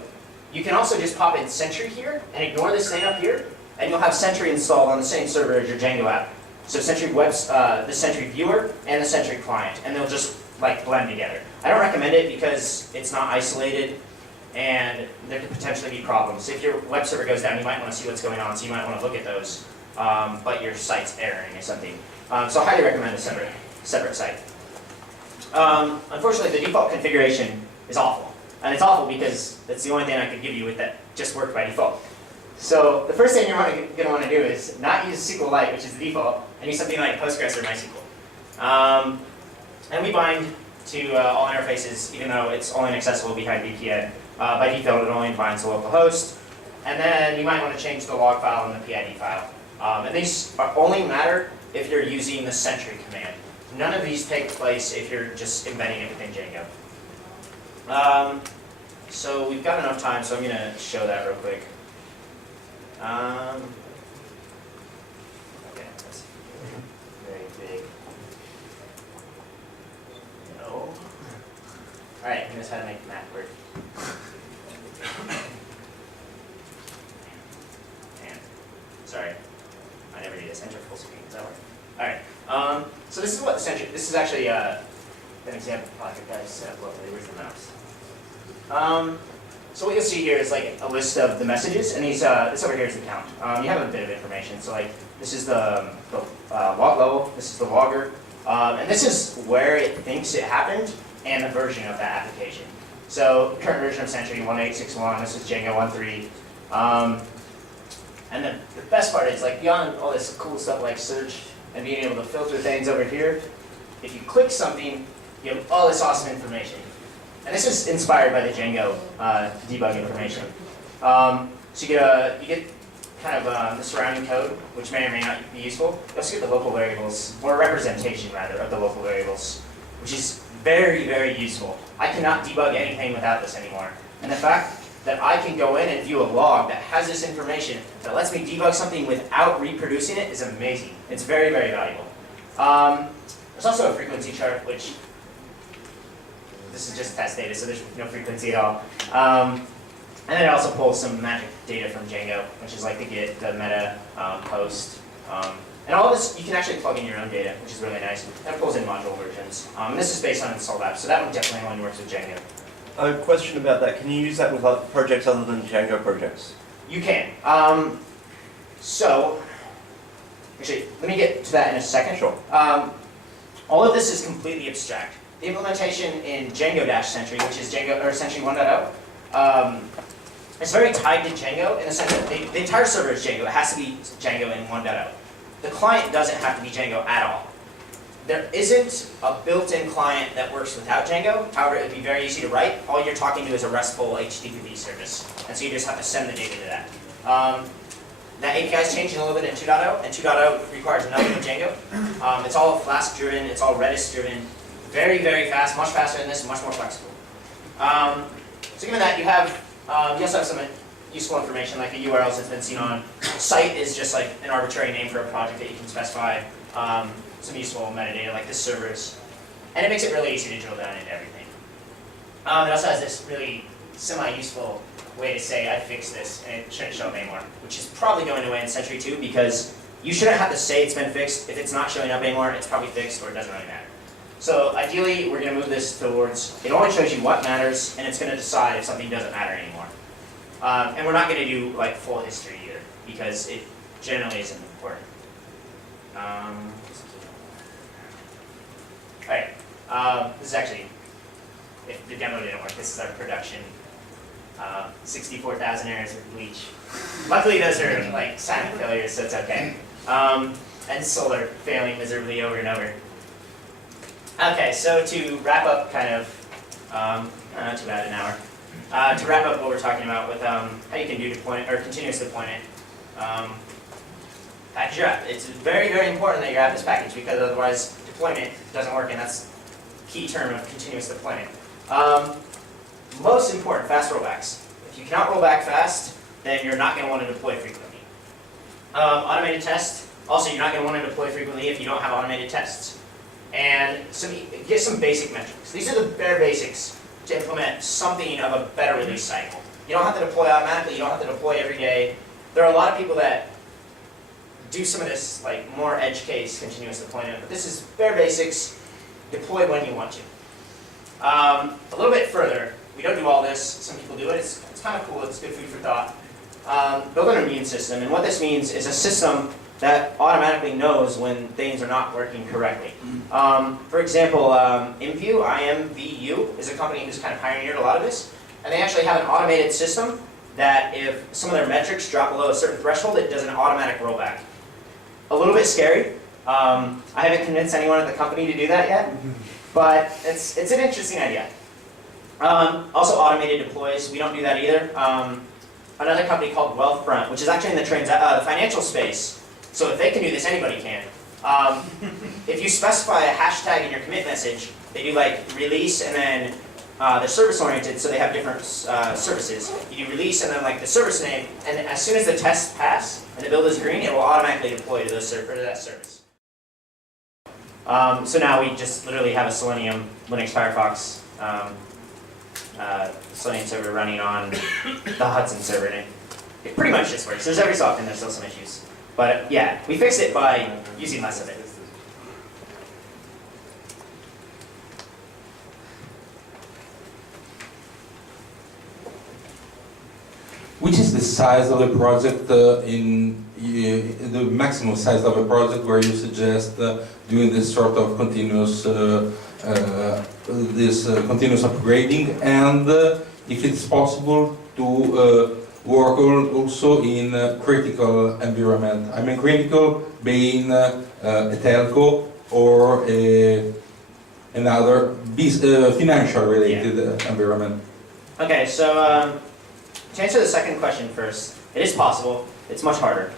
you can also just pop in Sentry here and ignore this thing up here, and you'll have Sentry installed on the same server as your Django app. So Sentry webs, the Sentry viewer and the Sentry client, and they'll just like blend together. I don't recommend it because it's not isolated, and there could potentially be problems. If your web server goes down, you might want to see what's going on, so you might want to look at those, but your site's erroring or something. So I highly recommend a separate site. Unfortunately, the default configuration is awful. And it's awful because that's the only thing I could give you with that just worked by default. So the first thing you're going to want to do is not use SQLite, which is the default, and use something like Postgres or MySQL. And we bind to all interfaces, even though it's only accessible behind VPN. By default, it only binds to localhost. And then you might want to change the log file and the PID file. And these only matter if you're using the Sentry command. None of these take place if you're just embedding it within Django. So we've got enough time, so I'm going to show that real quick. Okay, that's very big. No. All right, here's how to make the math work. Man, sorry, I never do this. Enter full screen. Does that work? All right. So this is what the Sentry. This is actually an example project I set up locally. Where's the mouse? So what you'll see here is like a list of the messages, and these this over here is the count. You have a bit of information. So like this is the log level. This is the logger, and this is where it thinks it happened and the version of that application. So current version of Sentry 1861. This is Django 1.3. And then the best part is like beyond all this cool stuff like search and being able to filter things over here. If you click something, you have all this awesome information. And this is inspired by the Django debug information. So you get kind of the surrounding code, which may or may not be useful. You also get the local variables, or representation rather, of the local variables, which is very, very useful. I cannot debug anything without this anymore. And the fact that I can go in and view a log that has this information that lets me debug something without reproducing it is amazing. It's very, very valuable. There's also a frequency chart, which this is just test data, so there's no frequency at all. And then it also pulls some magic data from Django, which is like the get, the meta, post. And all of this, you can actually plug in your own data, which is really nice. And it pulls in module versions. And this is based on installed apps, so that one definitely only works with Django. A question about that. Can you use that with projects other than Django projects? You can. So, actually, let me get to that in a second. Sure. All of this is completely abstract. The implementation in Django-Sentry, which is Django or Sentry 1.0, is very tied to Django in the sense that the entire server is Django. It has to be Django in 1.0. The client doesn't have to be Django at all. There isn't a built-in client that works without Django. However, it would be very easy to write. All you're talking to is a RESTful HTTP service, and so you just have to send the data to that. That API is changing a little bit in 2.0, and 2.0 requires nothing of Django. It's all Flask-driven. It's all Redis-driven. Very, very fast, much faster than this, much more flexible. So given that, you also have some useful information like the URLs that's been seen on. Site is just like an arbitrary name for a project that you can specify. Some useful metadata like the servers. And it makes it really easy to drill down into everything. It also has this really semi-useful way to say, I fixed this, and it shouldn't show up anymore, which is probably going away in Sentry 2 because you shouldn't have to say it's been fixed. If it's not showing up anymore, it's probably fixed or it doesn't really matter. So ideally, we're going to move this towards, it only shows you what matters, and it's going to decide if something doesn't matter anymore. And we're not going to do like full history either, because it generally isn't important. Alright, this is actually, if the demo didn't work, this is our production. 64,000 errors with bleach. Luckily those are like silent failures, so it's okay. And solar failing miserably over and over. Okay, so to wrap up kind of, not too bad an hour. To wrap up what we're talking about with how you can do deployment, or continuous deployment. Package your app. It's very, very important that your app is packaged, because otherwise deployment doesn't work, and that's the key term of continuous deployment. Most important, fast rollbacks. If you cannot roll back fast, then you're not going to want to deploy frequently. Automated test. Also, you're not going to want to deploy frequently if you don't have automated tests. And get some basic metrics. These are the bare basics to implement something of a better release cycle. You don't have to deploy automatically. You don't have to deploy every day. There are a lot of people that do some of this like more edge case continuous deployment, but this is bare basics. Deploy when you want to. A little bit further, we don't do all this. Some people do it. It's kind of cool. It's good food for thought. Build an immune system, and what this means is a system that automatically knows when things are not working correctly. For example, IMVU is a company who's kind of pioneered a lot of this, and they actually have an automated system that if some of their metrics drop below a certain threshold, it does an automatic rollback. A little bit scary. I haven't convinced anyone at the company to do that yet, but it's an interesting idea. Also automated deploys, we don't do that either. Another company called Wealthfront, which is actually in the financial space, so if they can do this, anybody can. If you specify a hashtag in your commit message, they do like release and then they're service oriented, so they have different services. You do release and then like the service name, and as soon as the tests pass and the build is green, it will automatically deploy to, that service. So now we just literally have a Selenium Linux Firefox Selenium server running on the Hudson server, and it pretty much just works. There's every so often there's still some issues. But yeah, we fixed it by using less of it. Which is the size of the project the maximum size of a project where you suggest doing this sort of continuous continuous upgrading, and if it's possible to work also in critical environment. I mean critical being a telco or another financial related environment. Okay, so to answer the second question first, it is possible. It's much harder.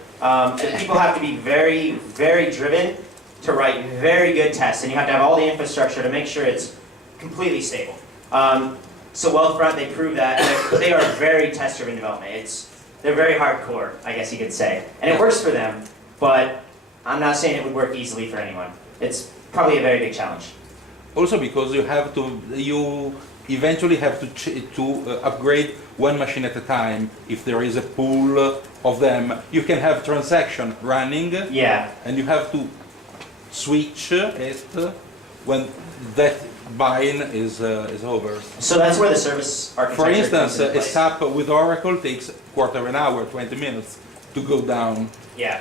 People have to be very, very driven to write very good tests, and you have to have all the infrastructure to make sure it's completely stable. So Wealthfront, they prove that. They are very test-driven development. They're very hardcore, I guess you could say. And it works for them, but I'm not saying it would work easily for anyone. It's probably a very big challenge. Also because you eventually have to upgrade one machine at a time. If there is a pool of them, you can have transaction running. Yeah. And you have to switch it when that buying is over. So that's where the service architecture For instance, comes into a place. SAP with Oracle takes quarter of an hour, 20 minutes to go down. Yeah.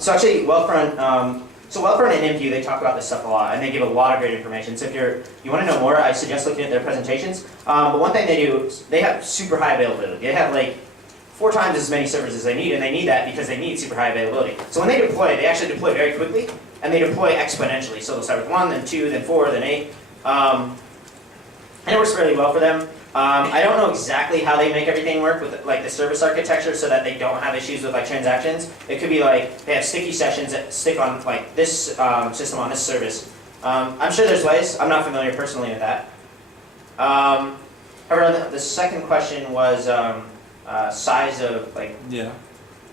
So actually, Wealthfront and MQ, they talk about this stuff a lot, and they give a lot of great information. So if you want to know more, I suggest looking at their presentations. But one thing they do, they have super high availability. They have like 4 times as many servers as they need, and they need that because they need super high availability. So when they deploy, they actually deploy very quickly, and they deploy exponentially. So they'll start with 1, then 2, then 4, then 8. And it works really well for them. I don't know exactly how they make everything work with like the service architecture so that they don't have issues with like transactions. It could be like they have sticky sessions that stick on like this system on this service. I'm sure there's ways. I'm not familiar personally with that. However, the second question was size of like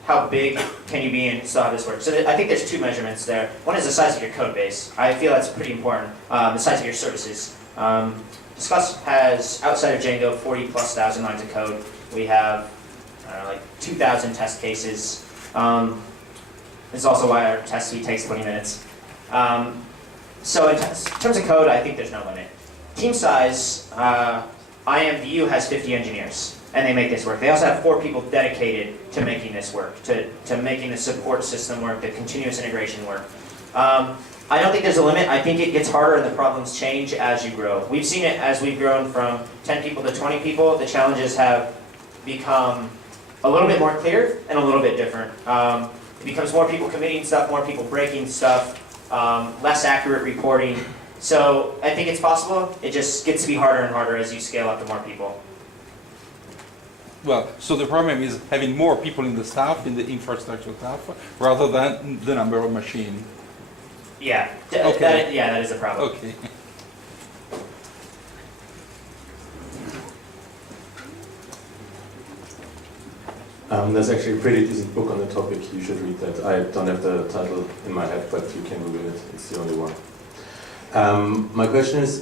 how big can you be and still have this work. So I think there's 2 measurements there. One is the size of your code base. I feel that's pretty important. The size of your services. Discuss has, outside of Django, 40,000+ lines of code. We have, I don't know, like 2,000 test cases. This is also why our test suite takes 20 minutes. So in terms of code, I think there's no limit. Team size, IMVU has 50 engineers, and they make this work. They also have 4 people dedicated to making this work, to making the support system work, the continuous integration work. I don't think there's a limit. I think it gets harder and the problems change as you grow. We've seen it as we've grown from 10 people to 20 people. The challenges have become a little bit more clear and a little bit different. It becomes more people committing stuff, more people breaking stuff, less accurate reporting. So I think it's possible. It just gets to be harder and harder as you scale up to more people. Well, so the problem is having more people in the staff, in the infrastructure staff, rather than the number of machines. Yeah, Okay. that is a problem. Okay. There's actually a pretty decent book on the topic. You should read that. I don't have the title in my head, but you can Google it. It's the only one. My question is,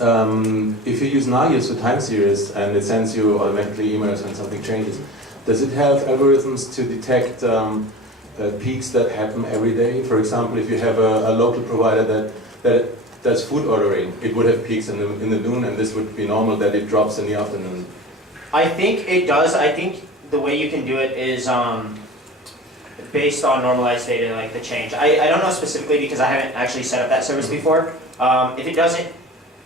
if you use Nagios for time series and it sends you automatically emails when something changes, does it have algorithms to detect peaks that happen every day? For example, if you have a local provider that's food ordering, it would have peaks in the noon, and this would be normal that it drops in the afternoon. I think it does. I think the way you can do it is based on normalized data, like the change. I don't know specifically because I haven't actually set up that service before. If it doesn't,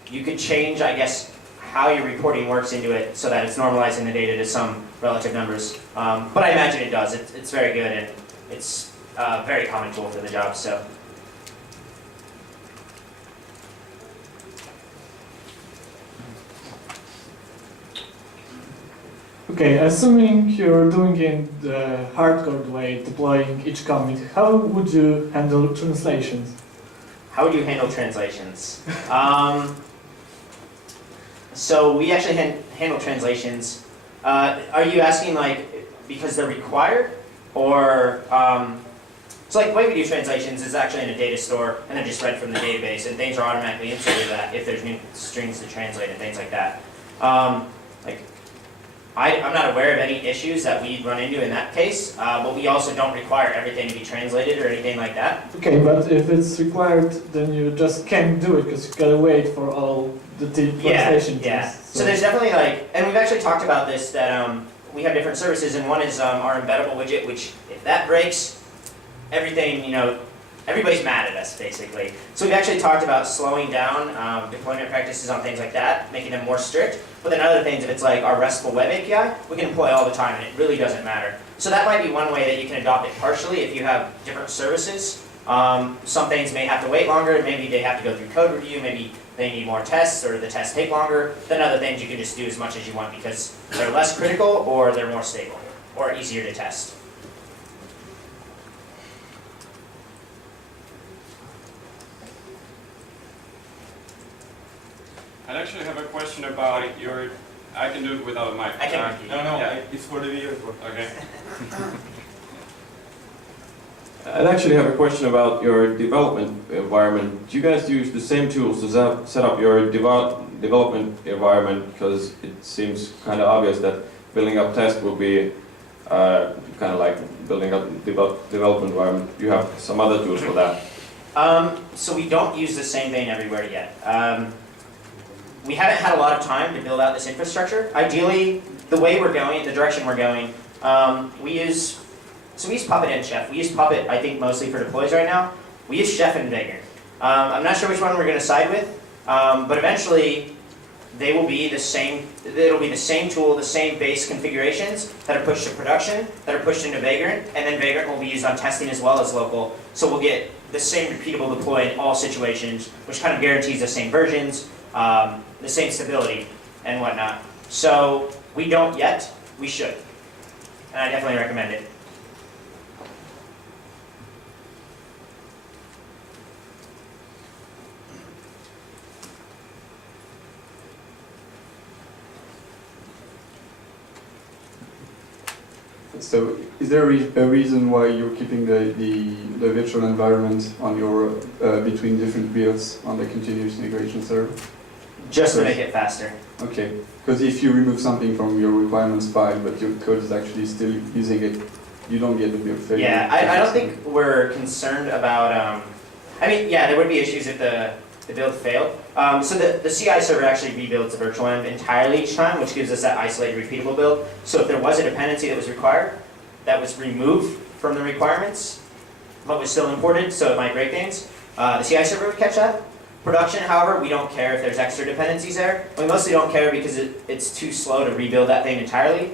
you could change, I guess, how your reporting works into it so that it's normalizing the data to some relative numbers. But I imagine it does. It's very good, and it's a very common tool for the job. So. Okay, assuming you're doing it the hardcore way, deploying each commit, how would you handle translations? How would you handle translations? So we actually handle translations. Are you asking like because they're required, or so like the way we do translations is actually in a data store and they're just read from the database and things are automatically inserted that if there's new strings to translate and things like that. I'm not aware of any issues that we run into in that case, but we also don't require everything to be translated or anything like that. Okay, but if it's required, then you just can't do it because you gotta wait for all the translation Yeah. tests. So there's definitely like, and we've actually talked about this, that we have different services, and one is our embeddable widget, which if that breaks, everything, everybody's mad at us, basically. So we've actually talked about slowing down deployment practices on things like that, making them more strict. But then other things, if it's like our RESTful web API, we can deploy all the time, and it really doesn't matter. So that might be one way that you can adopt it partially if you have different services. Some things may have to wait longer, maybe they have to go through code review, maybe they need more tests, or the tests take longer. Then other things you can just do as much as you want because they're less critical, or they're more stable, or easier to test. I actually have a question about your. I can do it without a mic. I can repeat. No, Yeah, it's for the video. Okay. I'd actually have a question about your development environment. Do you guys use the same tools to set up your development environment? Because it seems kind of obvious that building up test will be kind of like building up development environment. You have some other tools for that. So we don't use the same thing everywhere yet. We haven't had a lot of time to build out this infrastructure. Ideally, the way we're going, the direction we're going, we use Puppet and Chef. We use Puppet, I think, mostly for deploys right now. We use Chef and Vagrant. I'm not sure which one we're going to side with, but eventually they will be the same. It'll be the same tool, the same base configurations that are pushed to production, that are pushed into Vagrant, and then Vagrant will be used on testing as well as local. So we'll get the same repeatable deploy in all situations, which kind of guarantees the same versions, the same stability, and whatnot. So we don't yet. We should, and I definitely recommend it. So, is there a reason why you're keeping the virtual environment on your between different builds on the continuous integration server? Just to make it faster. Okay, because if you remove something from your requirements file, but your code is actually still using it, you don't get the build failure. Yeah, I don't think we're concerned about. I mean, yeah, there would be issues if the build failed. So the CI server actually rebuilds the virtual env entirely each time, which gives us that isolated repeatable build. So if there was a dependency that was required, that was removed from the requirements, but was still imported, so it might break things, the CI server would catch that. Production, however, we don't care if there's extra dependencies there. We mostly don't care because it's too slow to rebuild that thing entirely,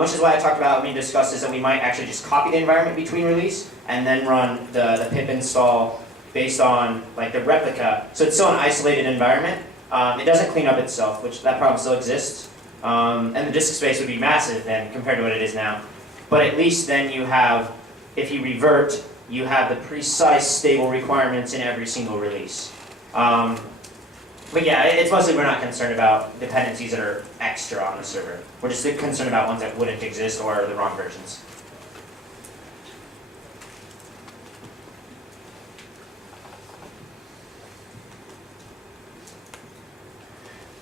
which is why I talked about when we discussed this that we might actually just copy the environment between release and then run the pip install based on like the replica. So it's still an isolated environment. It doesn't clean up itself, which that problem still exists. And the disk space would be massive then compared to what it is now. But at least then you have, if you revert, you have the precise stable requirements in every single release. But yeah, it's mostly we're not concerned about dependencies that are extra on the server. We're just concerned about ones that wouldn't exist or are the wrong versions.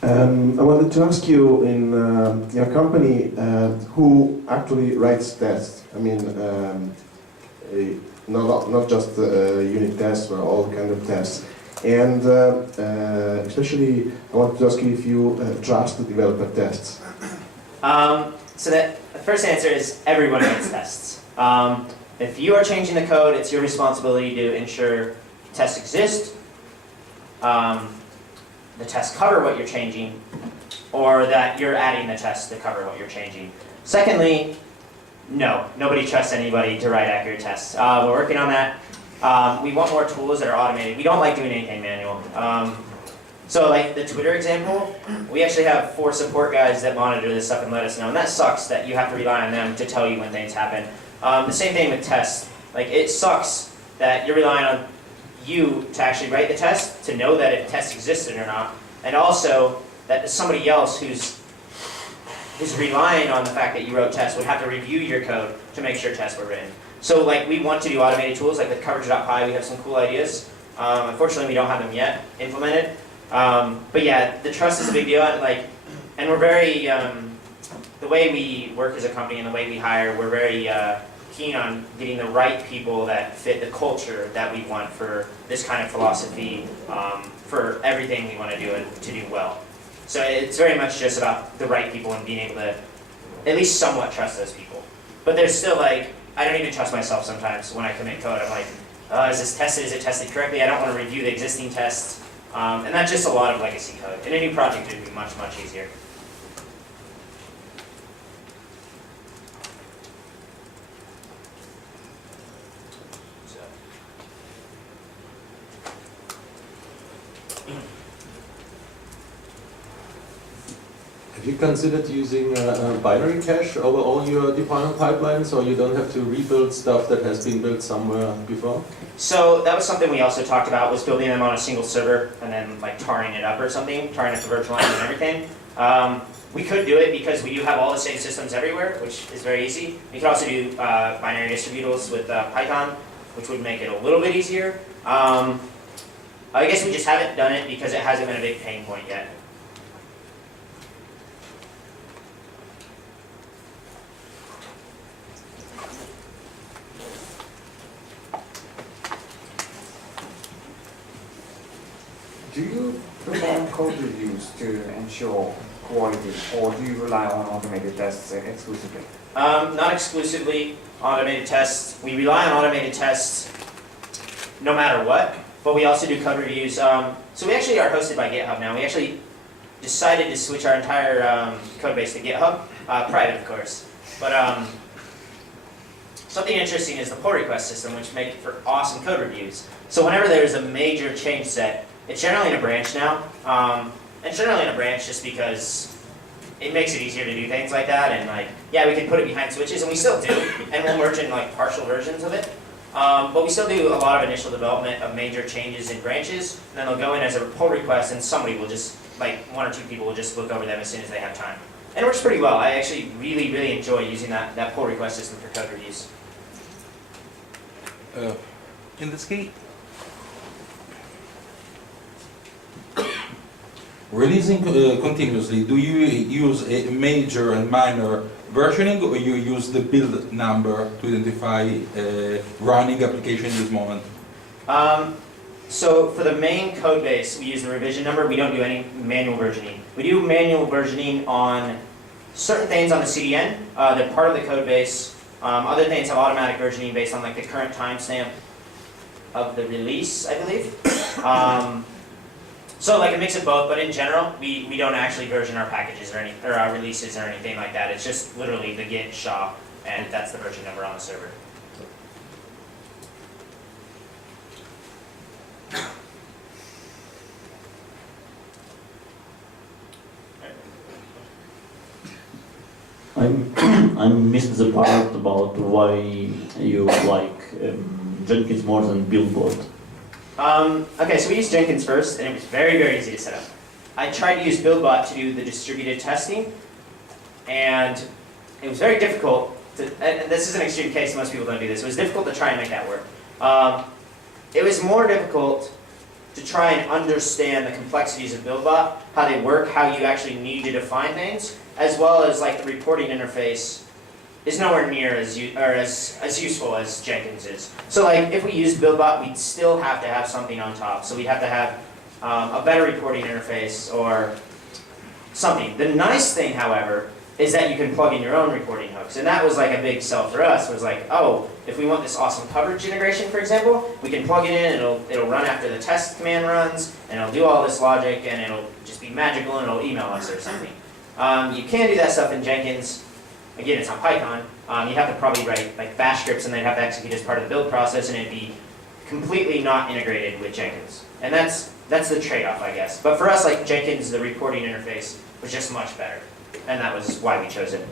I wanted to ask you, in your company, who actually writes tests? I mean, not just unit tests, but all kind of tests. And especially, I wanted to ask you if you trust the developer tests. So the first answer is everyone writes tests. If you are changing the code, it's your responsibility to ensure tests exist, the tests cover what you're changing, or that you're adding the tests to cover what you're changing. Secondly, no, nobody trusts anybody to write accurate tests. We're working on that. We want more tools that are automated. We don't like doing anything manual. So like the Twitter example, we actually have 4 support guys that monitor this stuff and let us know, and that sucks that you have to rely on them to tell you when things happen. The same thing with tests. Like it sucks that you're relying on you to actually write the test, to know that if tests existed or not, and also that somebody else who's relying on the fact that you wrote tests would have to review your code to make sure tests were written. So like we want to do automated tools, like with coverage.py we have some cool ideas. Unfortunately we don't have them yet implemented. But yeah, the trust is a big deal, and we're very, the way we work as a company and the way we hire, we're very keen on getting the right people that fit the culture that we want for this kind of philosophy, for everything we want to do and to do well. So it's very much just about the right people and being able to at least somewhat trust those people. But there's still I don't even trust myself sometimes when I commit code. I'm like, is this tested? Is it tested correctly? I don't want to review the existing tests. And that's just a lot of legacy code. In a new project it would be much, much easier. Have you considered using a binary cache over all your deployment pipelines, so you don't have to rebuild stuff that has been built somewhere before? So that was something we also talked about, was building them on a single server and then tarring it up or something, tarring up the virtual lines and everything. We could do it because we do have all the same systems everywhere, which is very easy. We could also do binary distributables with Python, which would make it a little bit easier. I guess we just haven't done it because it hasn't been a big pain point yet. Do you perform code reviews to ensure quality, or do you rely on automated tests exclusively? Not exclusively automated tests. We rely on automated tests no matter what, but we also do code reviews. So we actually are hosted by GitHub now. We actually decided to switch our entire code base to GitHub, private of course. But something interesting is the pull request system, which makes for awesome code reviews. So whenever there's a major change set, it's generally in a branch now, and generally in a branch just because it makes it easier to do things like that, and yeah, we can put it behind switches, and we still do, and we'll merge in partial versions of it, but we still do a lot of initial development of major changes in branches, and then they'll go in as a pull request, and somebody will just, 1 or 2 people will just look over them as soon as they have time. And it works pretty well. I actually really, really enjoy using that pull request system for code reviews. In this case, releasing continuously, do you use a major and minor versioning, or you use the build number to identify running application in this moment? So for the main code base, we use the revision number. We don't do any manual versioning. We do manual versioning on certain things on the CDN. They're part of the code base. Other things have automatic versioning based on like the current timestamp of the release, I believe. So like a mix of both, but in general, we don't actually version our packages or our releases or anything like that. It's just literally the git SHA, and that's the version number on the server. I missed the part about why you like Jenkins more than Buildbot. Okay, so we used Jenkins first, and it was very, very easy to set up. I tried to use BuildBot to do the distributed testing, and it was very difficult to, and this is an extreme case, most people don't do this, it was difficult to try and make that work. It was more difficult to try and understand the complexities of BuildBot, how they work, how you actually need to define things, as well as like the reporting interface is nowhere near as useful as Jenkins is. So like if we used BuildBot, we'd still have to have something on top. So we'd have to have a better reporting interface or something. The nice thing, however, is that you can plug in your own reporting hooks. And that was like a big sell for us, was like, oh, if we want this awesome coverage integration, for example, we can plug it in, and it'll run after the test command runs, and it'll do all this logic, and it'll just be magical, and it'll email us or something. You can do that stuff in Jenkins. Again, it's on Python. You'd have to probably write like bash scripts, and they'd have to execute as part of the build process, and it'd be completely not integrated with Jenkins. And that's the trade-off, I guess. But for us, like Jenkins, the reporting interface was just much better. And that was why we chose it.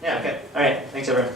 Yeah, okay. All right. Thanks, everyone.